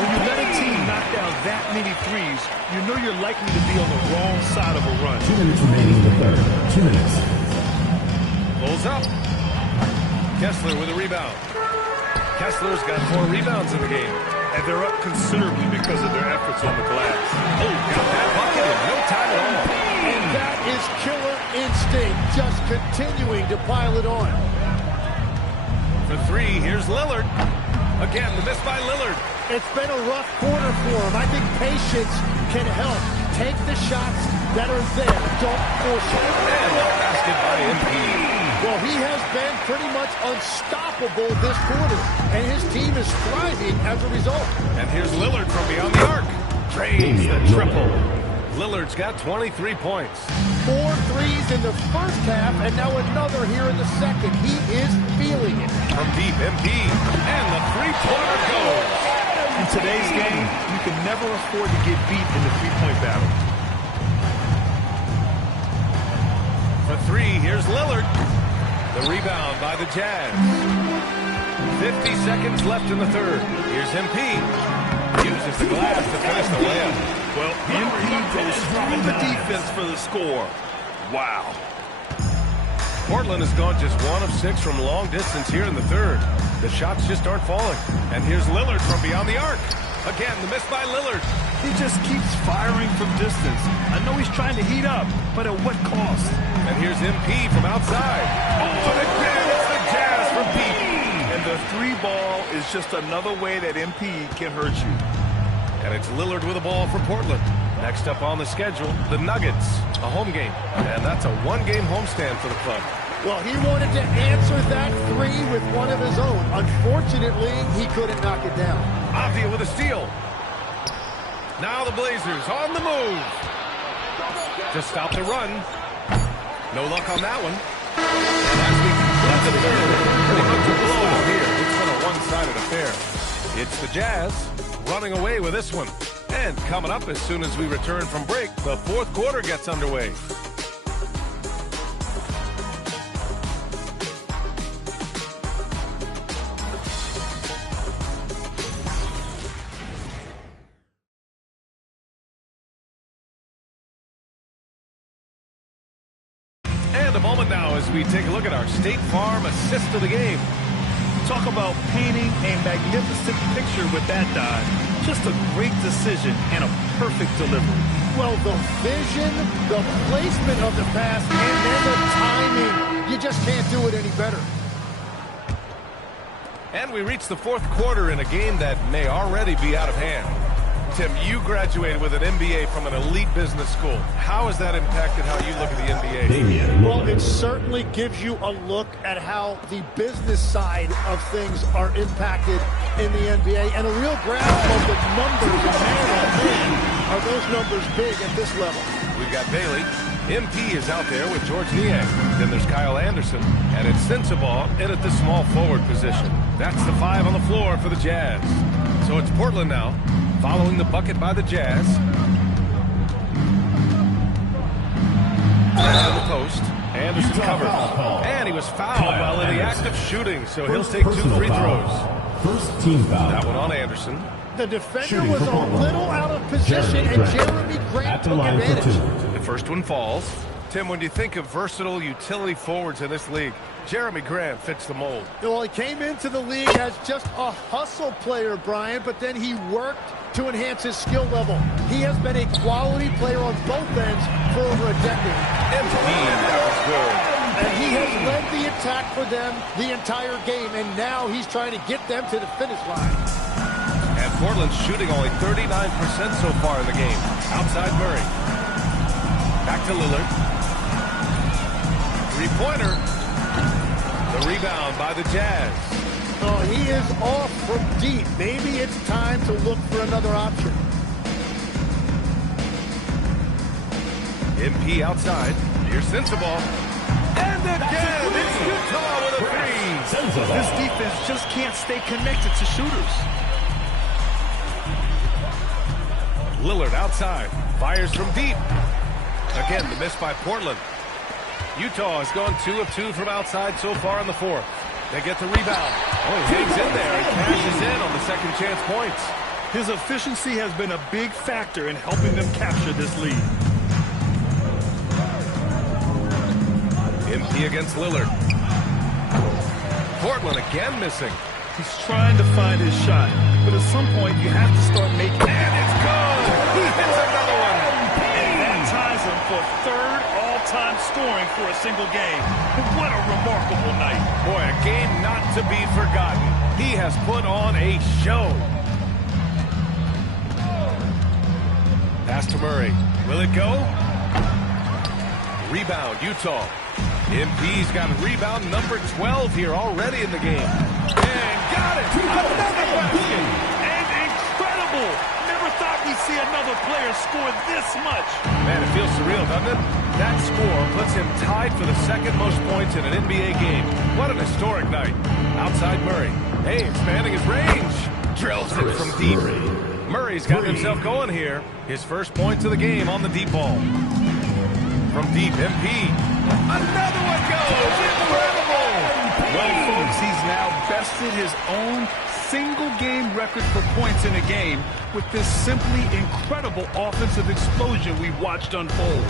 When you let a team knock down that many threes, you know you're likely to be on the wrong side of a run. 2 minutes remaining in the third. 2 minutes. Pulls up. Kessler with a rebound. Kessler's got 4 rebounds in the game. And they're up considerably because of their efforts on the glass. Oh, got that bucket in no time at all. And that is killer instinct, just continuing to pile it on. For 3, here's Lillard. Again, the miss by Lillard. It's been a rough quarter for him. I think patience can help. Take the shots that are there. Don't force it. And the basket by MP. Well, he has been pretty much unstoppable this quarter, and his team is thriving as a result. And here's Lillard from beyond the arc. Trades the triple. Lillard's got 23 points. 4 threes in the first half, and now another here in the second. He is feeling it. From deep, MP, and the three-pointer goes. In today's game, you can never afford to get beat in the three-point battle. For 3, here's Lillard. The rebound by the Jazz. 50 seconds left in the third. Here's MP. Uses the glass to finish the layup. Well, MP goes through the defense for the score. Wow. Portland has gone just 1 of 6 from long distance here in the third. The shots just aren't falling. And here's Lillard from beyond the arc. Again, the miss by Lillard. He just keeps firing from distance. I know he's trying to heat up, but at what cost? And here's MP from outside. Oh, and again, it's the Jazz from deep. And the 3-ball is just another way that MP can hurt you. And it's Lillard with the ball for Portland. Next up on the schedule, the Nuggets, a home game. And that's a 1-game homestand for the club. Well, he wanted to answer that 3 with one of his own. Unfortunately, he couldn't knock it down. Avdia with a steal. Now the Blazers on the move. To stop the run. No luck on that one. And as we conclude the third, pretty much a blowout here. It's been a one-sided affair. It's the Jazz running away with this one. And coming up as soon as we return from break, the fourth quarter gets underway. as we take a look at our State Farm assist of the game. Talk about painting a magnificent picture with that dive. Just a great decision and a perfect delivery. Well, the vision, the placement of the pass, and then the timing. You just can't do it any better. And we reach the fourth quarter in a game that may already be out of hand. Tim, you graduated with an MBA from an elite business school. How has that impacted how you look at the NBA? Well, it certainly gives you a look at how the business side of things are impacted in the NBA, and a real grasp of the numbers. Man, are those numbers big at this level? We've got Bailey. MP is out there with George Niang. Then there's Kyle Anderson. And it's Sensabaugh in at the small forward position. That's the 5 on the floor for the Jazz. So it's Portland now, following the bucket by the Jazz. And the post. Anderson covered. And he was fouled while in the act of shooting, so he'll take 2 free throws. First team foul. That one on Anderson. The defender was a little out of position, and Jeremy Grant took advantage. The first one falls. Tim, when you think of versatile utility forwards in this league, Jeremy Grant fits the mold. Well, he came into the league as just a hustle player, Brian, but then he worked to enhance his skill level. He has been a quality player on both ends for over a decade. Indeed, that was good. And he has led the attack for them the entire game, and now he's trying to get them to the finish line. And Portland's shooting only 39% so far in the game. Outside Murray. Back to Lillard. Three-pointer. The rebound by the Jazz. Oh, he is off from deep. Maybe it's time to look for another option. MP outside. Here's Sensabaugh. And again, it's Utah with a three. This defense just can't stay connected to shooters. Lillard outside. Fires from deep. Again, the miss by Portland. Utah has gone 2 of 2 from outside so far in the fourth. They get the rebound. Oh, he hangs in there. He cashes in on the second chance points. His efficiency has been a big factor in helping them capture this lead. MP against Lillard. Portland again missing. He's trying to find his shot, but at some point you have to start making it. And it's good! He hits another one! And that ties him for 3rd all-time scoring for a single game. What a remarkable night. Boy, a game not to be forgotten. He has put on a show. Pass to Murray. Will it go? Rebound, Utah. MP's got rebound number 12 here already in the game. And got it! Another basket! And incredible! Never thought we'd see another player score this much. Man, it feels surreal, doesn't it? That score puts him tied for the 2nd most points in an NBA game. What an historic night. Outside Murray. Hey, expanding his range. Drills it from deep. Murray's got himself going here. His first points of the game on the deep ball. From deep, MP. Another one goes! Incredible! Well, folks, he's now bested his own single-game record for points in a game with this simply incredible offensive explosion we watched unfold.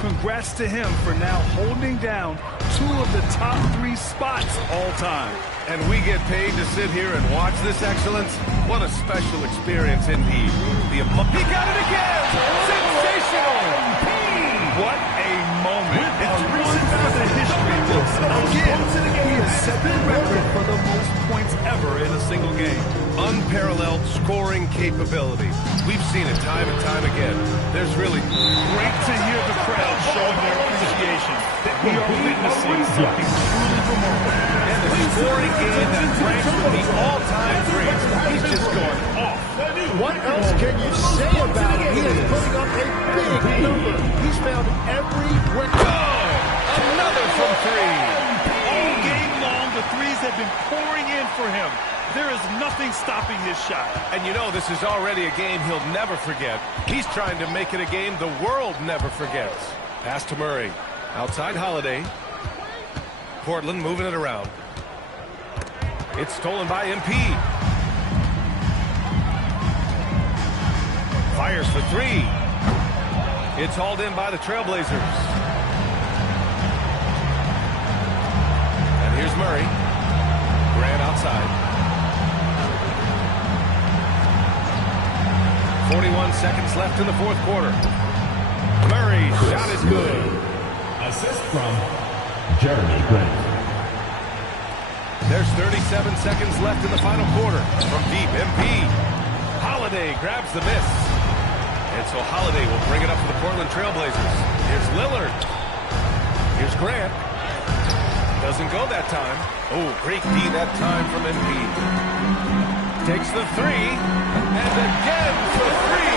Congrats to him for now holding down 2 of the top 3 spots all time. And we get paid to sit here and watch this excellence? What a special experience indeed. He got it again! Sensational! What a moment. It's one for the history books. Again, he has set the record for the most points ever in a single game. Unparalleled scoring capability. We've seen it time and time again. There's really... Great to hear the crowd showing their appreciation that we are witnessing something truly remarkable. And the scoring game that ranks with the all-time greats. He's just going off. What else can you say about him? He is putting up a big number. He's found every record. Oh, another from 3. All game long, the threes have been pouring in for him. There is nothing stopping his shot. And you know this is already a game he'll never forget. He's trying to make it a game the world never forgets. Pass to Murray. Outside Holiday. Portland moving it around. It's stolen by MP. Fires for 3. It's hauled in by the Trailblazers. Here's Murray. Grant outside. 41 seconds left in the fourth quarter. Murray's shot is good. Assist from Jeremy Grant. There's 37 seconds left in the final quarter. From deep, MP. Holiday grabs the miss. And so Holiday will bring it up for the Portland Trailblazers. Here's Lillard. Here's Grant. Doesn't go that time. Oh, great D that time from MP. Takes the three. And again for three.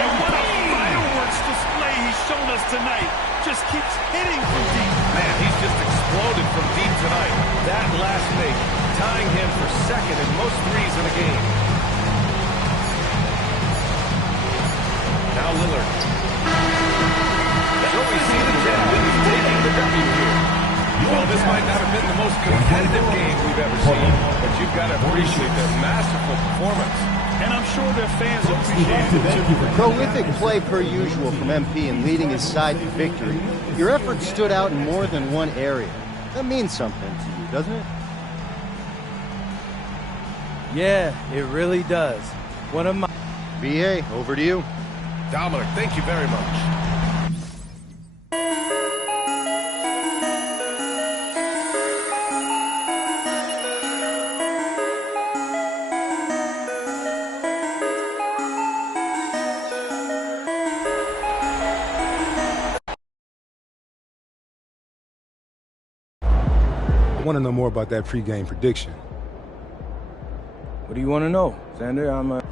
And what a fireworks display he's shown us tonight. Just keeps hitting from deep. Man, he's just exploded from deep tonight. That last make, tying him for second in most threes in the game. Now Lillard. So we see the Jazz taking the W here. Well, this might not have been the most competitive game we've ever seen, but you've got to appreciate their masterful performance. And I'm sure their fans appreciate it too. Prolific play per usual from MP in leading his side to victory. Your effort stood out in more than one area. That means something to you, doesn't it? Yeah, it really does. One of my... B.A., over to you. Dominic, thank you very much. I want to know more about that pregame prediction. What do you want to know, Xander?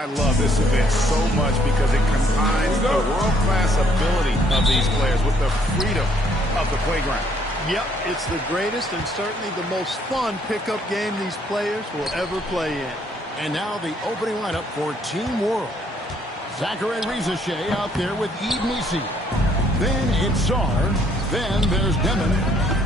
I love this event so much because it combines the world-class ability of these players with the freedom of the playground. Yep, it's the greatest and certainly the most fun pickup game these players will ever play in. And now the opening lineup for Team World. Zachary Rizachet out there with Yves Missi. Then it's Sarr. Then there's Demon,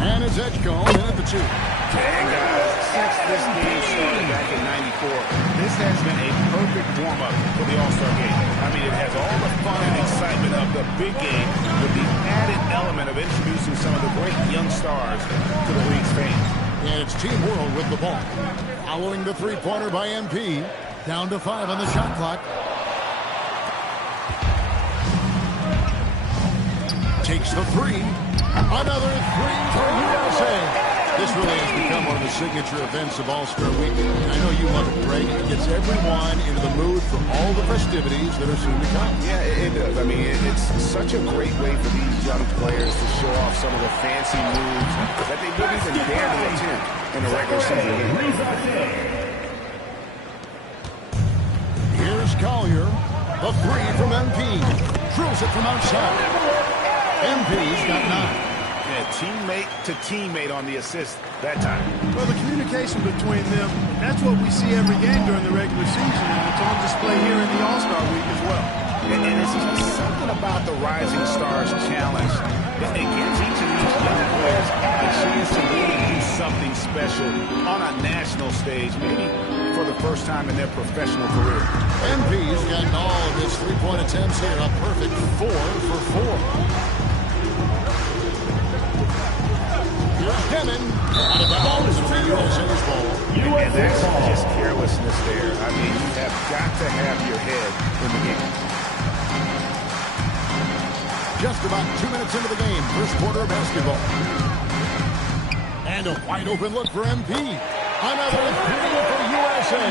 and it's Edgecombe in at the 2. And guys, since this game started back in '94, this has been a perfect warm-up for the All-Star game. I mean, it has all the fun and excitement of the big game with the added element of introducing some of the great young stars to the league's fans. And it's Team World with the ball. Following the three-pointer by MP. Down to 5 on the shot clock. Takes the 3. Another 3 for USA. This really has become one of the signature events of All-Star Week. I know you love it, Greg. It gets everyone into the mood for all the festivities that are soon to come. Yeah, it does. I mean, it's such a great way for these young players to show off some of the fancy moves that they wouldn't even dare to attempt in the regular season game. Here's Collier. A 3 from MP. Drills it from outside. MP's got 9. Yeah, teammate to teammate on the assist that time. Well, the communication between them, that's what we see every game during the regular season, and it's on display here in the All-Star Week as well. And it's just something about the Rising Stars Challenge that it gives each of these young players a chance to really do something special on a national stage, maybe for the first time in their professional career. MP's gotten all of his three-point attempts here, a perfect 4 for 4. Here's Demon. Out of bounds for USA's ball. And that's just carelessness there. I mean, you have got to have your head in the game. Just about 2 minutes into the game, first quarter of basketball. And a wide open look for MP. Another 3 for USA.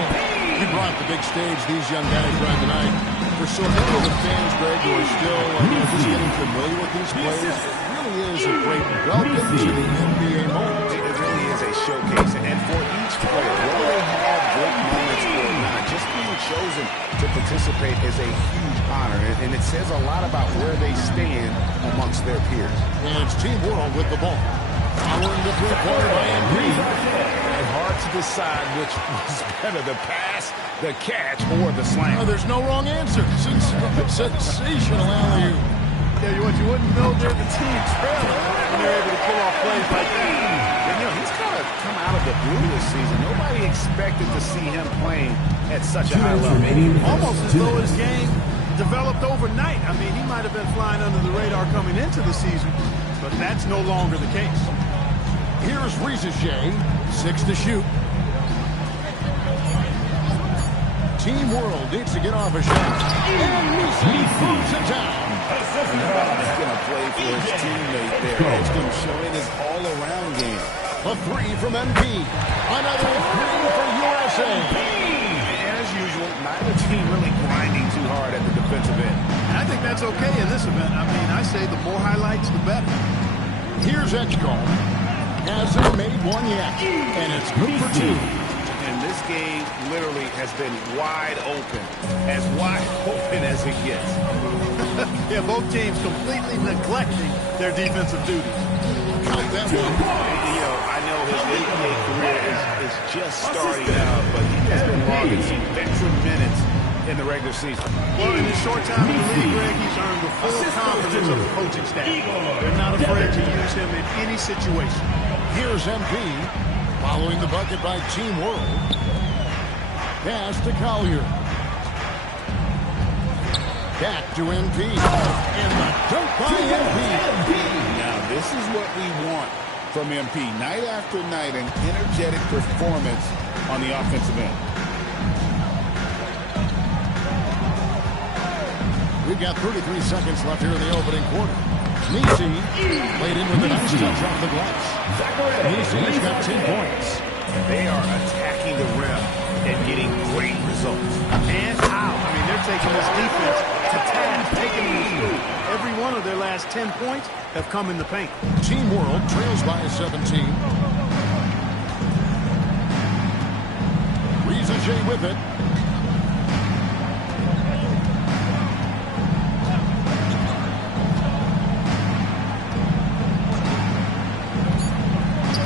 He brought the big stage these young guys right tonight. For so many of the fans, Greg, who are still just getting familiar with these players, is a great welcome to the NBA moment. It really is a showcase, and for each player, whether they have great moments or not, just being chosen to participate is a huge honor, and it says a lot about where they stand amongst their peers. And it's Team World with the ball. Following the three-pointer by MP. And hard to decide which was better, the pass, the catch, or the slam. Oh, there's no wrong answer. Sensational alley-oop. Yeah, what you wouldn't know they're the team trailer when they're able to pull off plays like that. And, you know, he's kind of come out of the blue this season. Nobody expected to see him playing at such a high level. Almost as though his game developed overnight. I mean, he might have been flying under the radar coming into the season, but that's no longer the case. Here's Rizache, 6 to shoot. Team World needs to get off a shot. And Misi throws it down. He's going to play for his teammate there. Edgecombe showing his all-around game. A 3 from MP. Another 3 for USA. And as usual, neither team really grinding too hard at the defensive end. And I think that's okay in this event. I mean, I say the more highlights, the better. Here's Edgecombe. Hasn't made one yet. And it's good for 2. And this game literally has been wide open. As wide open as it gets. Yeah, both teams completely neglecting their defensive duties. Count that one. You know, I know his NBA career is just starting out, but he has been logging some veteran minutes in the regular season. Well, in his short time in the league, Greg, he's earned the full confidence of the coaching staff. They're not afraid to use him in any situation. Here's MP, following the bucket by Team World. Pass to Collier. Back to MP. And the dunk by MP. Now, this is what we want from MP. Night after night, an energetic performance on the offensive end. We've got 33 seconds left here in the opening quarter. Misi played in with a nice touch off the glass. Misi's got 10 points. They are attacking the rim and getting great results. And out. I mean, they're taking this defense to task, taking them to school. Every one of their last 10 points have come in the paint. Team World trails by 17. Rizache with it.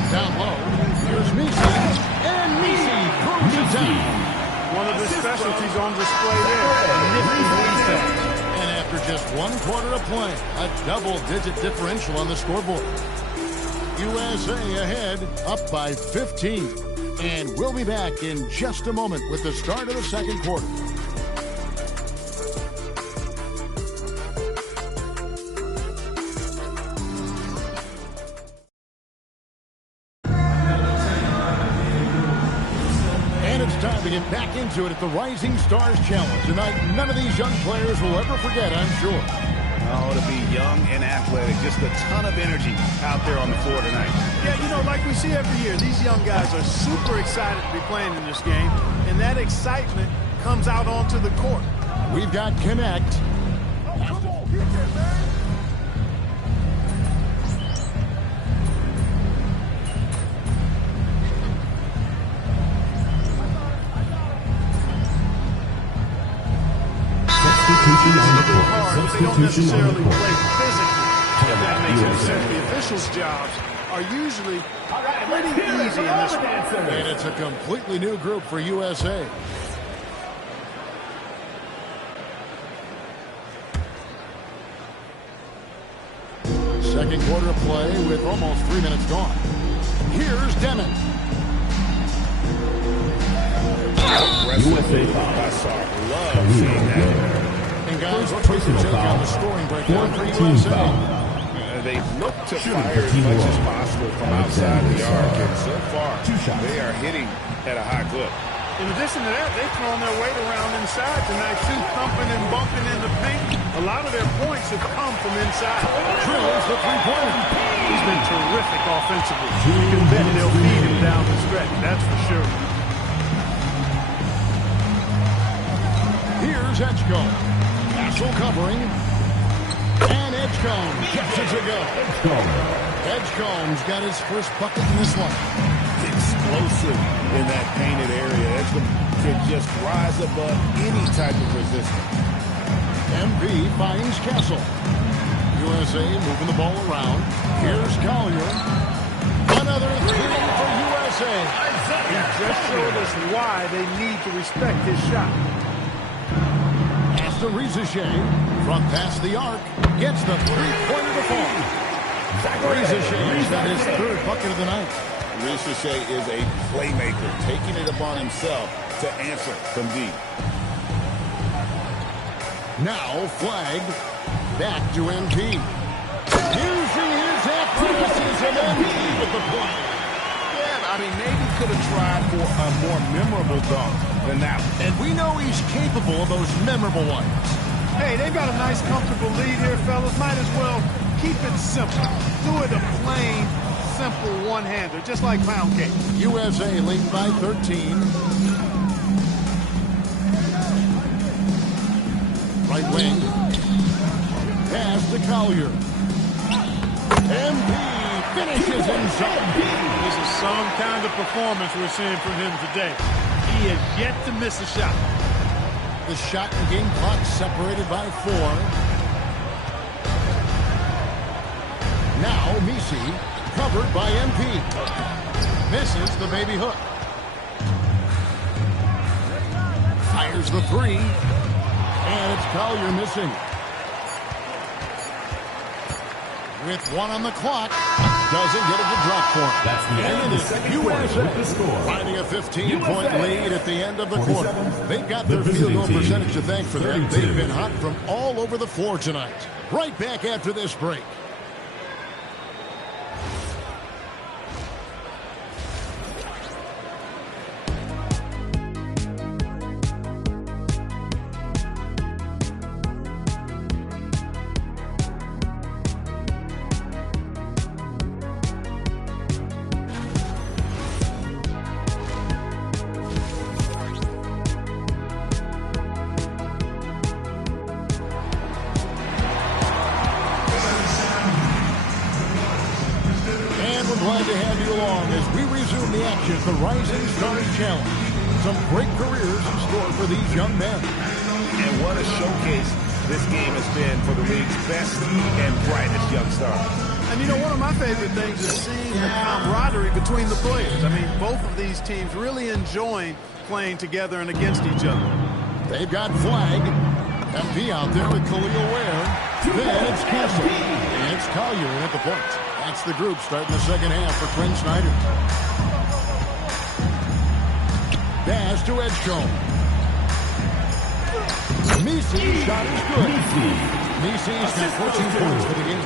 Down low. Here's Misi. And Misi throws it down. One of his specialties on display there. And after after just 1 quarter of play. A double-digit differential on the scoreboard. USA ahead, up by 15. And we'll be back in just a moment with the start of the second quarter. And it's time to get back into it at the Rising Stars Challenge. Tonight, none of these young players will ever forget, I'm sure. Oh, to be young and athletic, just a ton of energy out there on the floor tonight. Yeah, you know, like we see every year, these young guys are super excited to be playing in this game, and that excitement comes out onto the court. We've got Connect. They don't necessarily play physically, if that makes any sense. The officials' jobs are usually pretty easy in this one. And it's a completely new group for USA. Second quarter of play with almost 3 minutes gone. Here's Demon. USA foul. Love seeing that. And guys, let's take on the scoring breakdown for USA. They look to fire as much as possible from outside the arc, and so far they are hitting at a high clip. In addition to that, they've thrown their weight around inside tonight, too, thumping and bumping in the paint. A lot of their points have come from inside. Drills the three-pointer. He's been terrific offensively. You can bet they'll feed him down the stretch, that's for sure. Here's Edgecombe. Castle covering. And Edgecombe gets it to go. Edgecombe's got his first bucket in this one. Explosive in that painted area. Edgecombe can just rise above any type of resistance. MP finds Castle. USA moving the ball around. Here's Collier. Another three for USA. He just showed us why they need to respect his shot. Pass to Rizachet. Front past the arc. Gets the three-pointer to fall. Rizachet's got his third bucket of the night. Rizachet is a playmaker, taking it upon himself to answer from deep. Now flagged. Back to MP. Using his athleticism, MP with the play. Yeah, I mean, maybe could have tried for a more memorable dunk than that one. And we know he's capable of those memorable ones. Hey, they've got a nice, comfortable lead here, fellas. Might as well keep it simple. Do it a plain, simple one-hander, just like pound cake. USA leading by 13. Right wing. Pass to Collier. MP finishes inside. This is some kind of performance we're seeing from him today. He has yet to miss a shot. The shot and game clock separated by 4. Now Misi covered by MP. Misses the baby hook. Fires the three. And it's Collier missing. With 1 on the clock, doesn't get it to drop for him. That's the end of the second quarter with the score. Finding a 15-point lead at the end of the quarter. They've got their field goal percentage to thank for that. They've been hot from all over the floor tonight. Right back after this break. Glad to have you along as we resume the action at the Rising Stars Challenge. Some great careers in store for these young men. And what a showcase this game has been for the league's best and brightest young stars. And you know, one of my favorite things is seeing the camaraderie between the players. I mean, both of these teams really enjoying playing together and against each other. They've got flag. MP out there with Khalil Ware. Then it's Castle. And it's Collier at the point. That's the group starting the second half for Quinn Snyder. Pass to Edgecombe. Misi's shot is good. Misi's got 14 points for the game.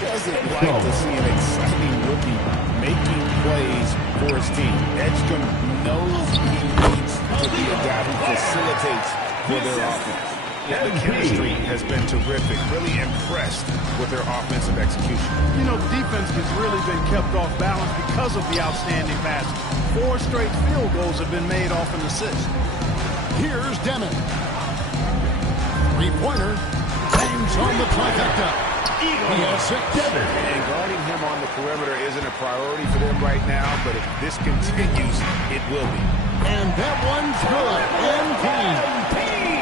Doesn't like to see an exciting rookie making plays for his team. Edgecombe knows he needs to be a guy who facilitates for their offense. Yeah, the chemistry has been terrific. Really impressed with their offensive execution. You know, the defense has really been kept off balance because of the outstanding passing. 4 straight field goals have been made off an assist. Here's Demon. Three-pointer. Bangs on the trifecta. He has 6. And guarding him on the perimeter isn't a priority for them right now, but if this continues, it will be. And that one's good. MP.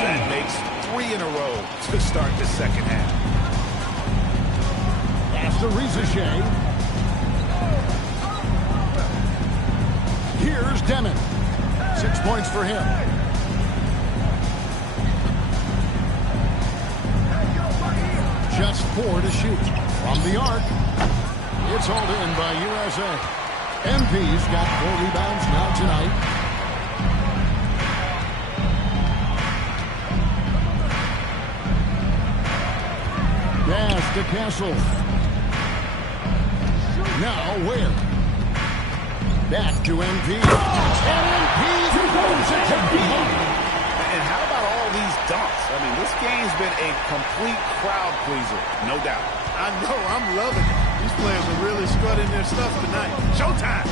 That makes 3 in a row to start the second half. Pass to Rizachet. Here's Demon. 6 points for him. Just 4 to shoot. From the arc. It's hauled in by USA. MP's got 4 rebounds now tonight. Pass to Castle. Now Ware. Back to MP. And MP goes it. And how about all these dunks? I mean, this game's been a complete crowd pleaser, no doubt. I know, I'm loving it. These players are really strutting their stuff tonight. Showtime!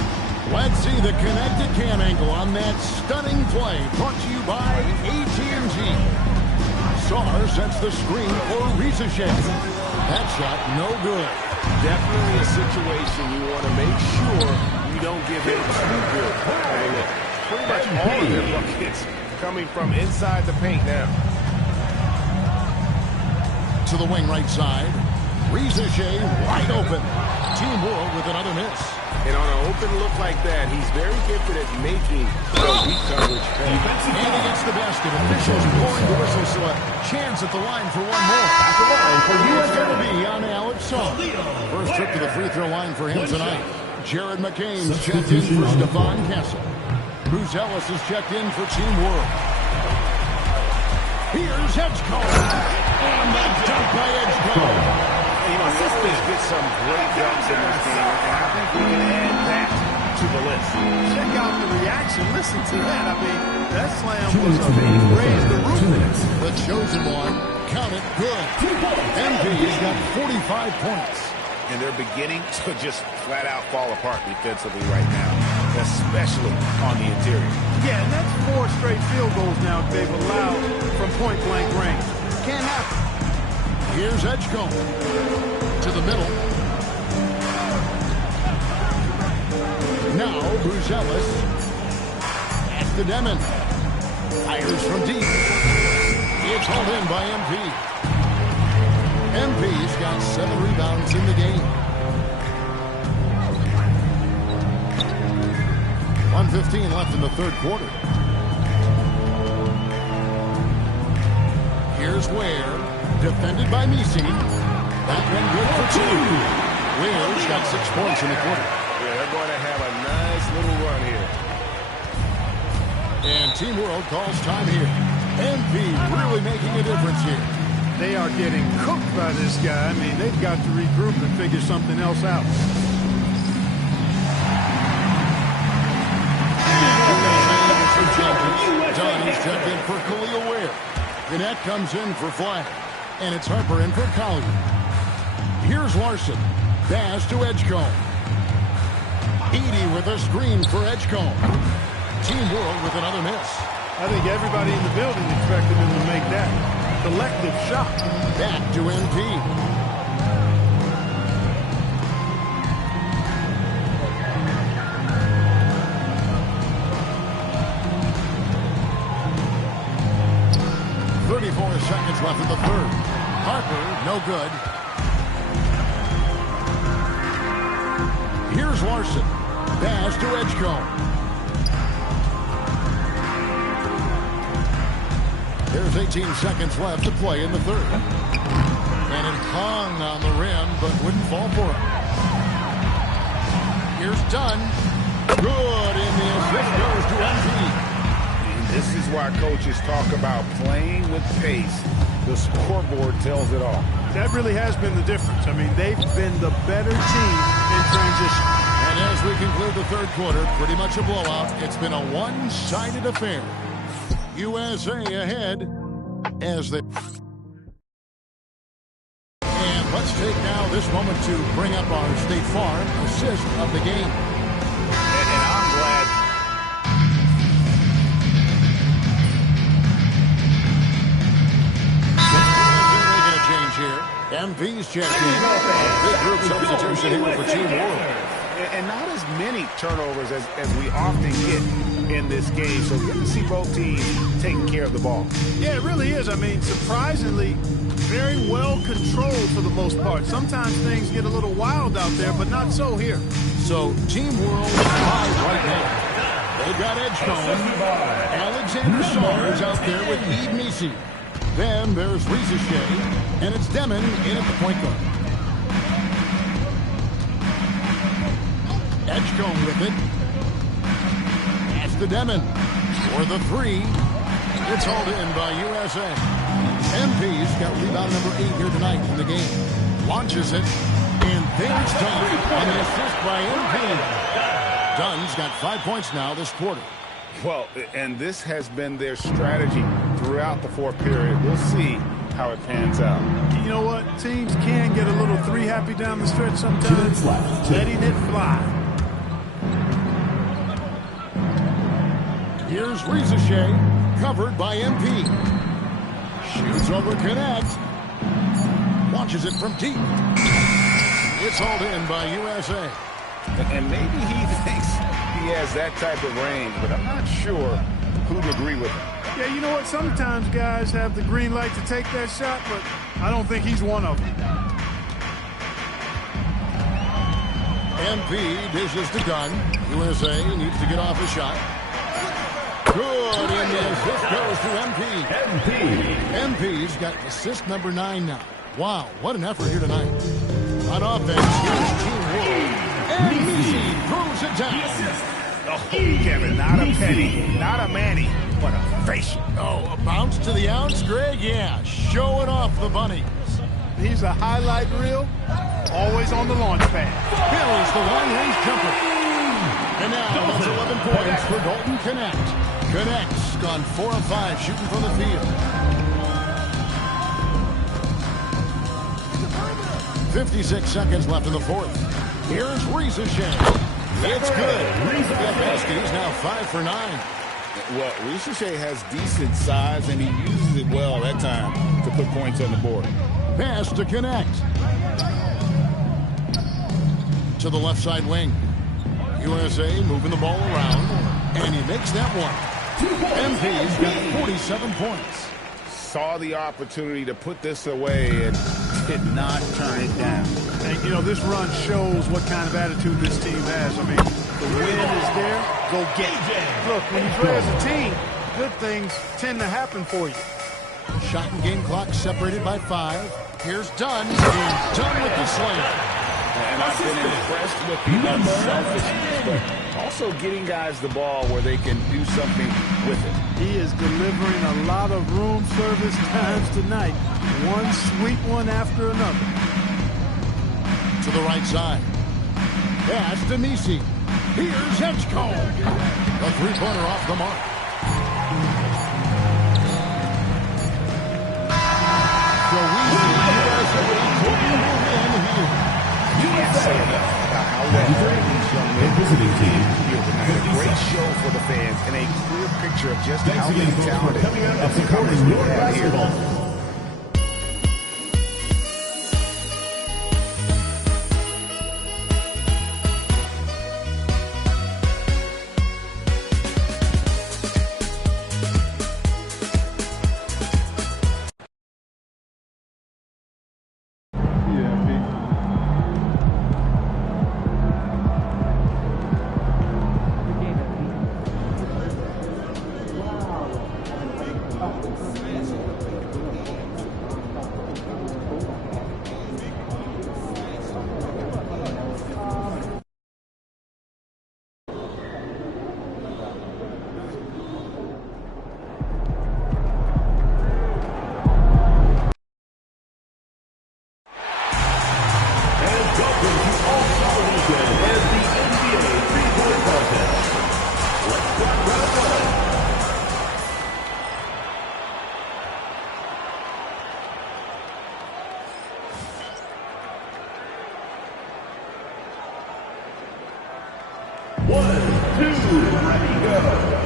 Let's see the connected cam angle on that stunning play. Brought to you by AT&T. Sarr sets the screen for Rizachet. That shot, no good. Definitely a situation you want to make sure you don't give him too good. Hey, look, pretty much all of their buckets coming from inside the paint now. To the wing right side. Rizachet wide open. Team World with another miss. And on an open look like that, he's very gifted at making the weak coverage pay. And he gets the basket. Officials blowing the whistle, so a chance at the line for one more. At the line for US going to be on Alex Sarr. First trip to the free throw line for him tonight. Jared McCain's checked in for Stephon Castle. Bruce Ellis is checked in for Team World. Here's Edgecombe. And the dunk by Edgecombe. You know, this team gets some great dunks in this game, and I think we can add that to the list. Check out the reaction. Listen to that. I mean, that slam was a raise the roof. The chosen one. Count it. Good. MP's got 45 points. And they're beginning to just flat out fall apart defensively right now, especially on the interior. Yeah, and that's 4 straight field goals now they've allowed from point-blank range. Can't happen. Here's Edgecombe to the middle. Now Bruce Ellis at the Demon. Fires from deep. It's hauled in by MP. MP's got 7 rebounds in the game. 1:15 left in the third quarter. Here's Ware. Defended by Misi. That one good for 2. Ware's got 6 points in the quarter. Yeah, they're going to have a nice little run here. And Team World calls time here. MP really making a difference here. They are getting cooked by this guy. I mean, they've got to regroup and figure something else out. Donnie's checked in for Khalil Ware. Gannett comes in for Flag. And it's Harper in for Collier. Here's Larson. Pass to Edgecombe. Edey with a screen for Edgecombe. Team World with another miss. I think everybody in the building expected him to make that collective shot. Back to MP. Seconds left in the third. Harper, no good. Here's Larson. Pass to Edgecombe. There's 18 seconds left to play in the third. And it hung on the rim, but wouldn't fall for it. Here's Dunn. Good, and the assist goes to MP. This is why coaches talk about playing with pace. The scoreboard tells it all. That really has been the difference. I mean, they've been the better team in transition. And as we conclude the third quarter, pretty much a blowout. It's been a one-sided affair. USA ahead as they... And let's take now this moment to bring up our State Farm assist of the game. And I'm glad... MP's checked in. Big group substitution here for Team World. And not as many turnovers as we often get in this game. So good to see both teams taking care of the ball. Yeah, it really is. I mean, surprisingly, very well controlled for the most part. Sometimes things get a little wild out there, but not so here. So Team World live right now. They've got Edgecombe, Alexander Saunders out there with Eve Misi. Then there's Risa Shea, and it's Demon in at the point guard. Edgecombe with it. That's the Demon for the three. It's hauled in by USA. MP's got rebound number 8 here tonight in the game. Launches it, and there's Dunn on the assist by MP. Dunn's got 5 points now this quarter. Well, and this has been their strategy throughout the fourth period. We'll see how it pans out. You know what? Teams can get a little three-happy down the stretch sometimes. Letting it fly. Here's Risa Shea, covered by MP. Shoots over Connect. Launches it from deep. It's hauled in by USA. And maybe he thinks he has that type of range, but I'm not sure who'd agree with him. Yeah, you know what? Sometimes guys have the green light to take that shot, but I don't think he's one of them. MP dishes to Dunn. USA needs to get off a shot. Good, and the assist goes to MP. MP's got assist number 9 now. Wow, what an effort here tonight. On offense, here's Team World. And Misi throws it down. Oh, Kevin, not a penny, not a Manny, but a face. Oh, a bounce to the ounce, Greg? Yeah, showing off the bunnies. He's a highlight reel, always on the launch pad. Billy's the long-range jumper. And now that's 11 points for Dalton Connect. Connect's gone 4 of 5 shooting from the field. 56 seconds left in the fourth. Here's Risa Shea. It's good. That basket, he's now 5 for 9. Well, Risa Shea has decent size, and he uses it well that time to put points on the board. Pass to Connect. To the left side wing. USA moving the ball around, and he makes that one. MP's got 47 points. Saw the opportunity to put this away and did not turn it down. And, you know, this run shows what kind of attitude this team has. I mean, the win is there, go get it. Look, when you play as a team, good things tend to happen for you. Shot and game clock separated by 5. Here's Dunn. Dunn with the slam. And I've been impressed with the unselfishness, but also getting guys the ball where they can do something with it. He is delivering a lot of room service times tonight. One sweet one after another. To the right side. Pass to Misi. Here's Edgecombe. A three-pointer off the mark. So we can't say enough about how well these young men visiting team here tonight. A great show for the fans and a clear picture of just how many talented up-and-comers we have here. 1, 2, ready, go.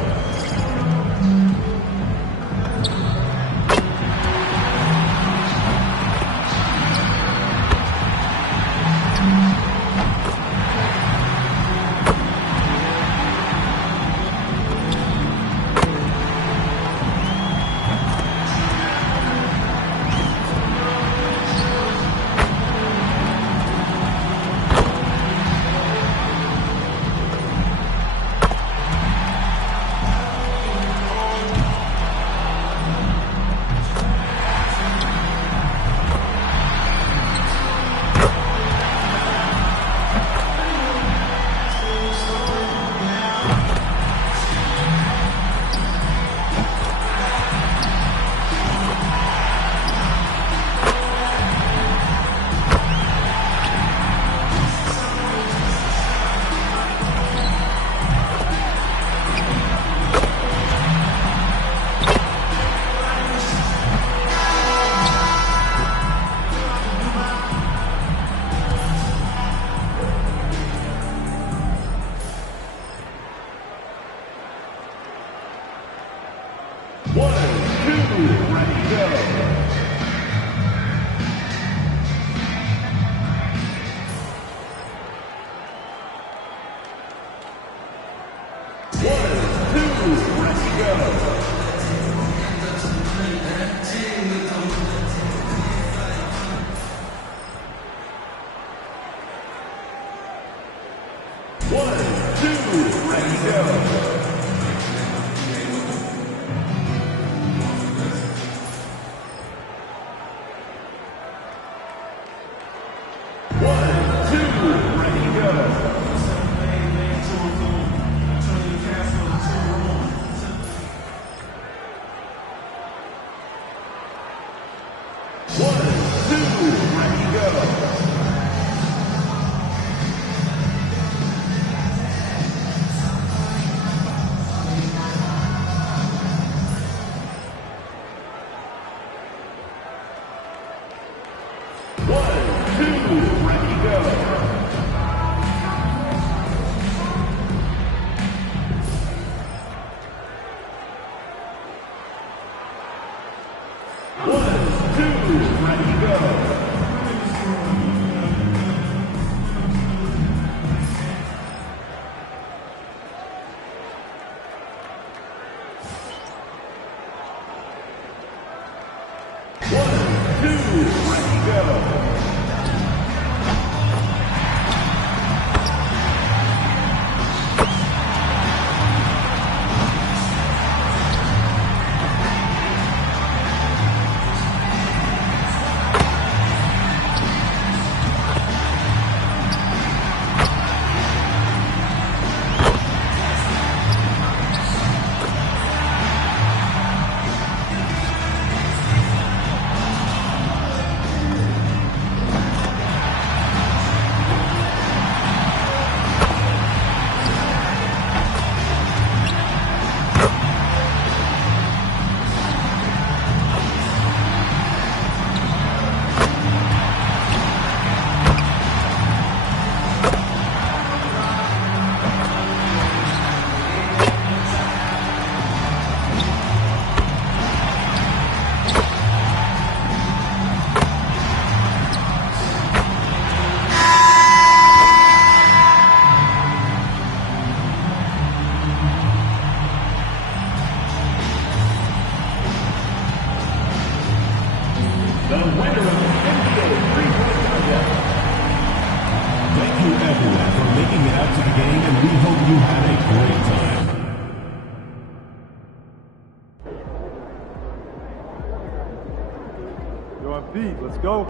Let's go.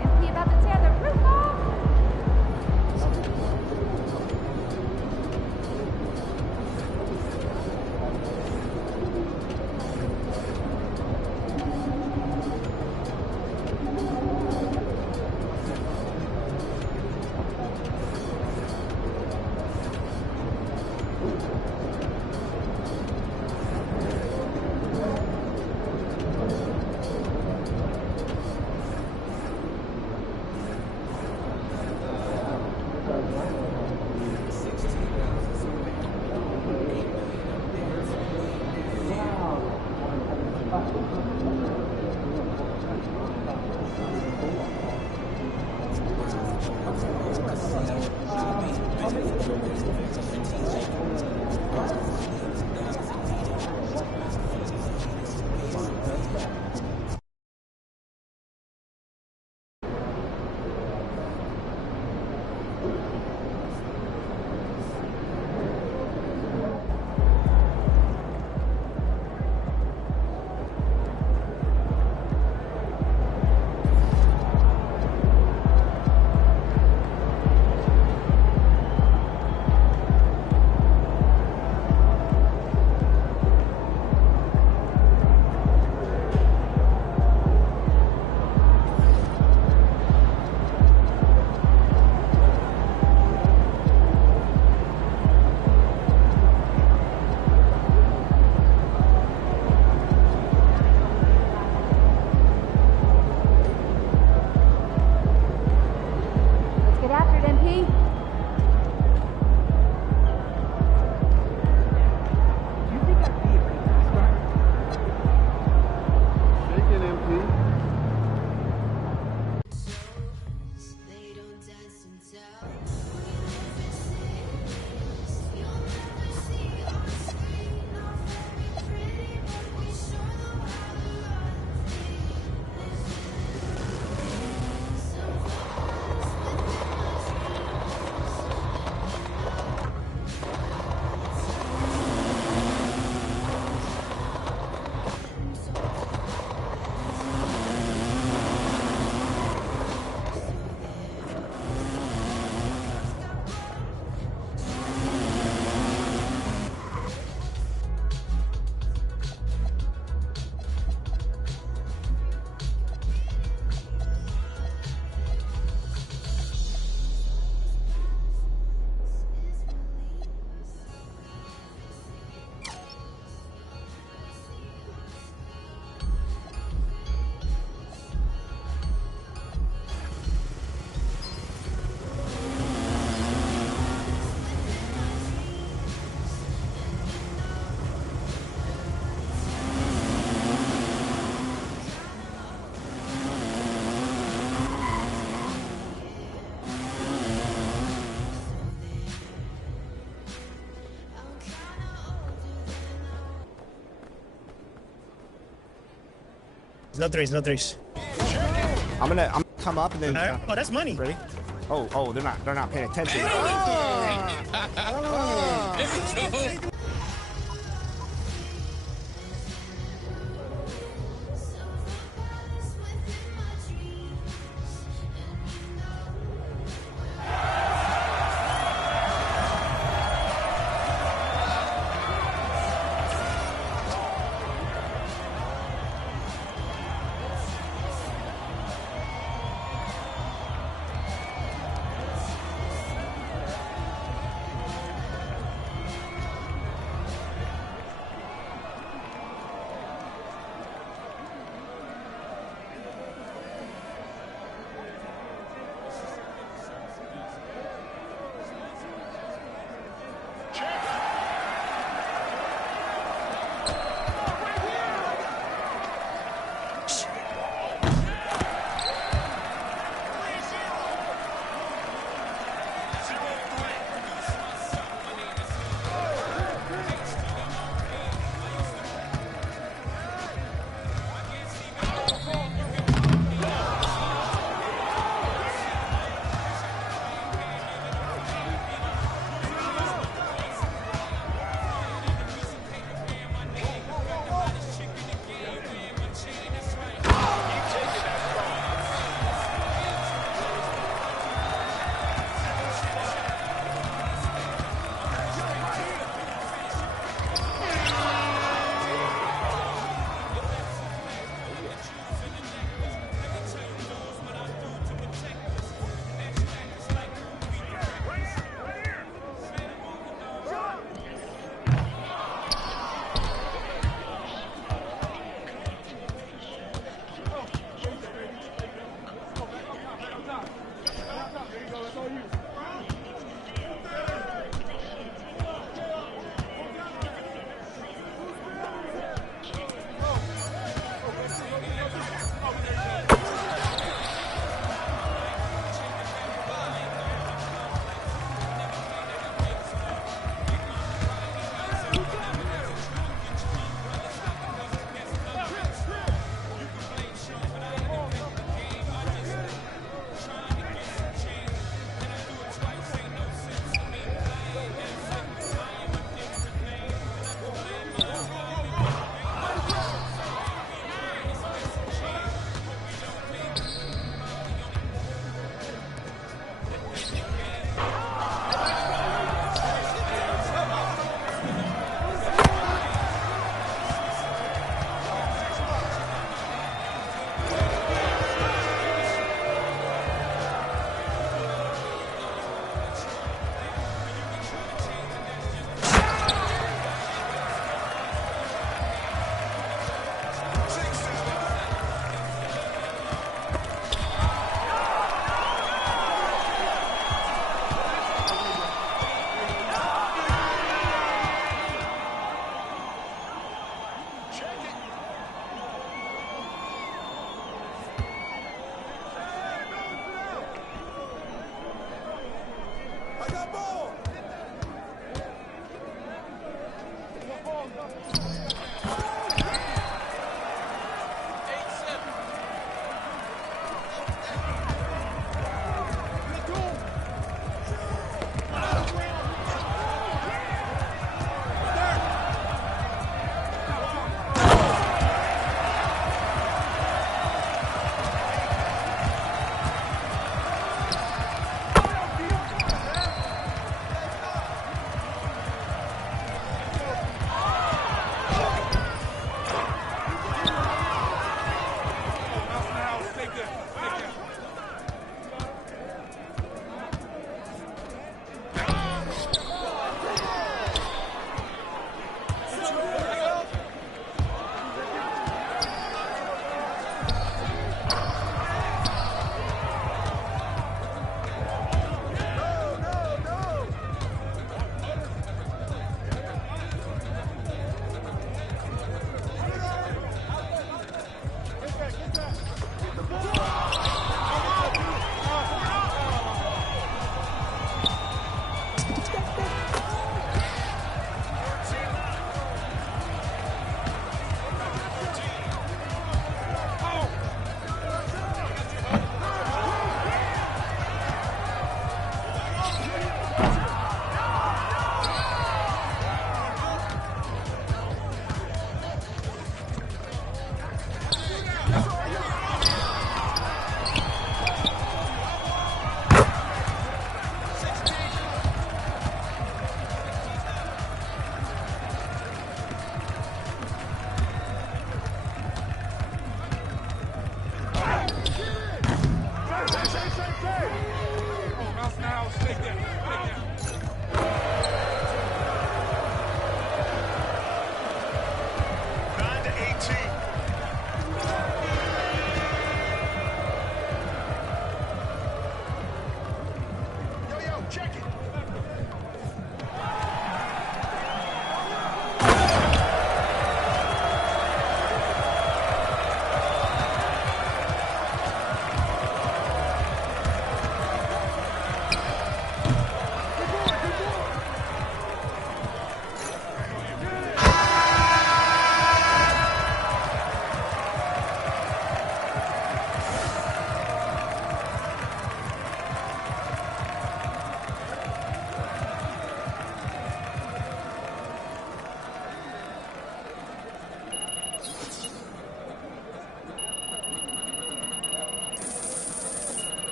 MP about to tear the roof off. No threes, no threes. I'm gonna come up and then. Oh, that's money. Ready? Oh, they're not paying attention.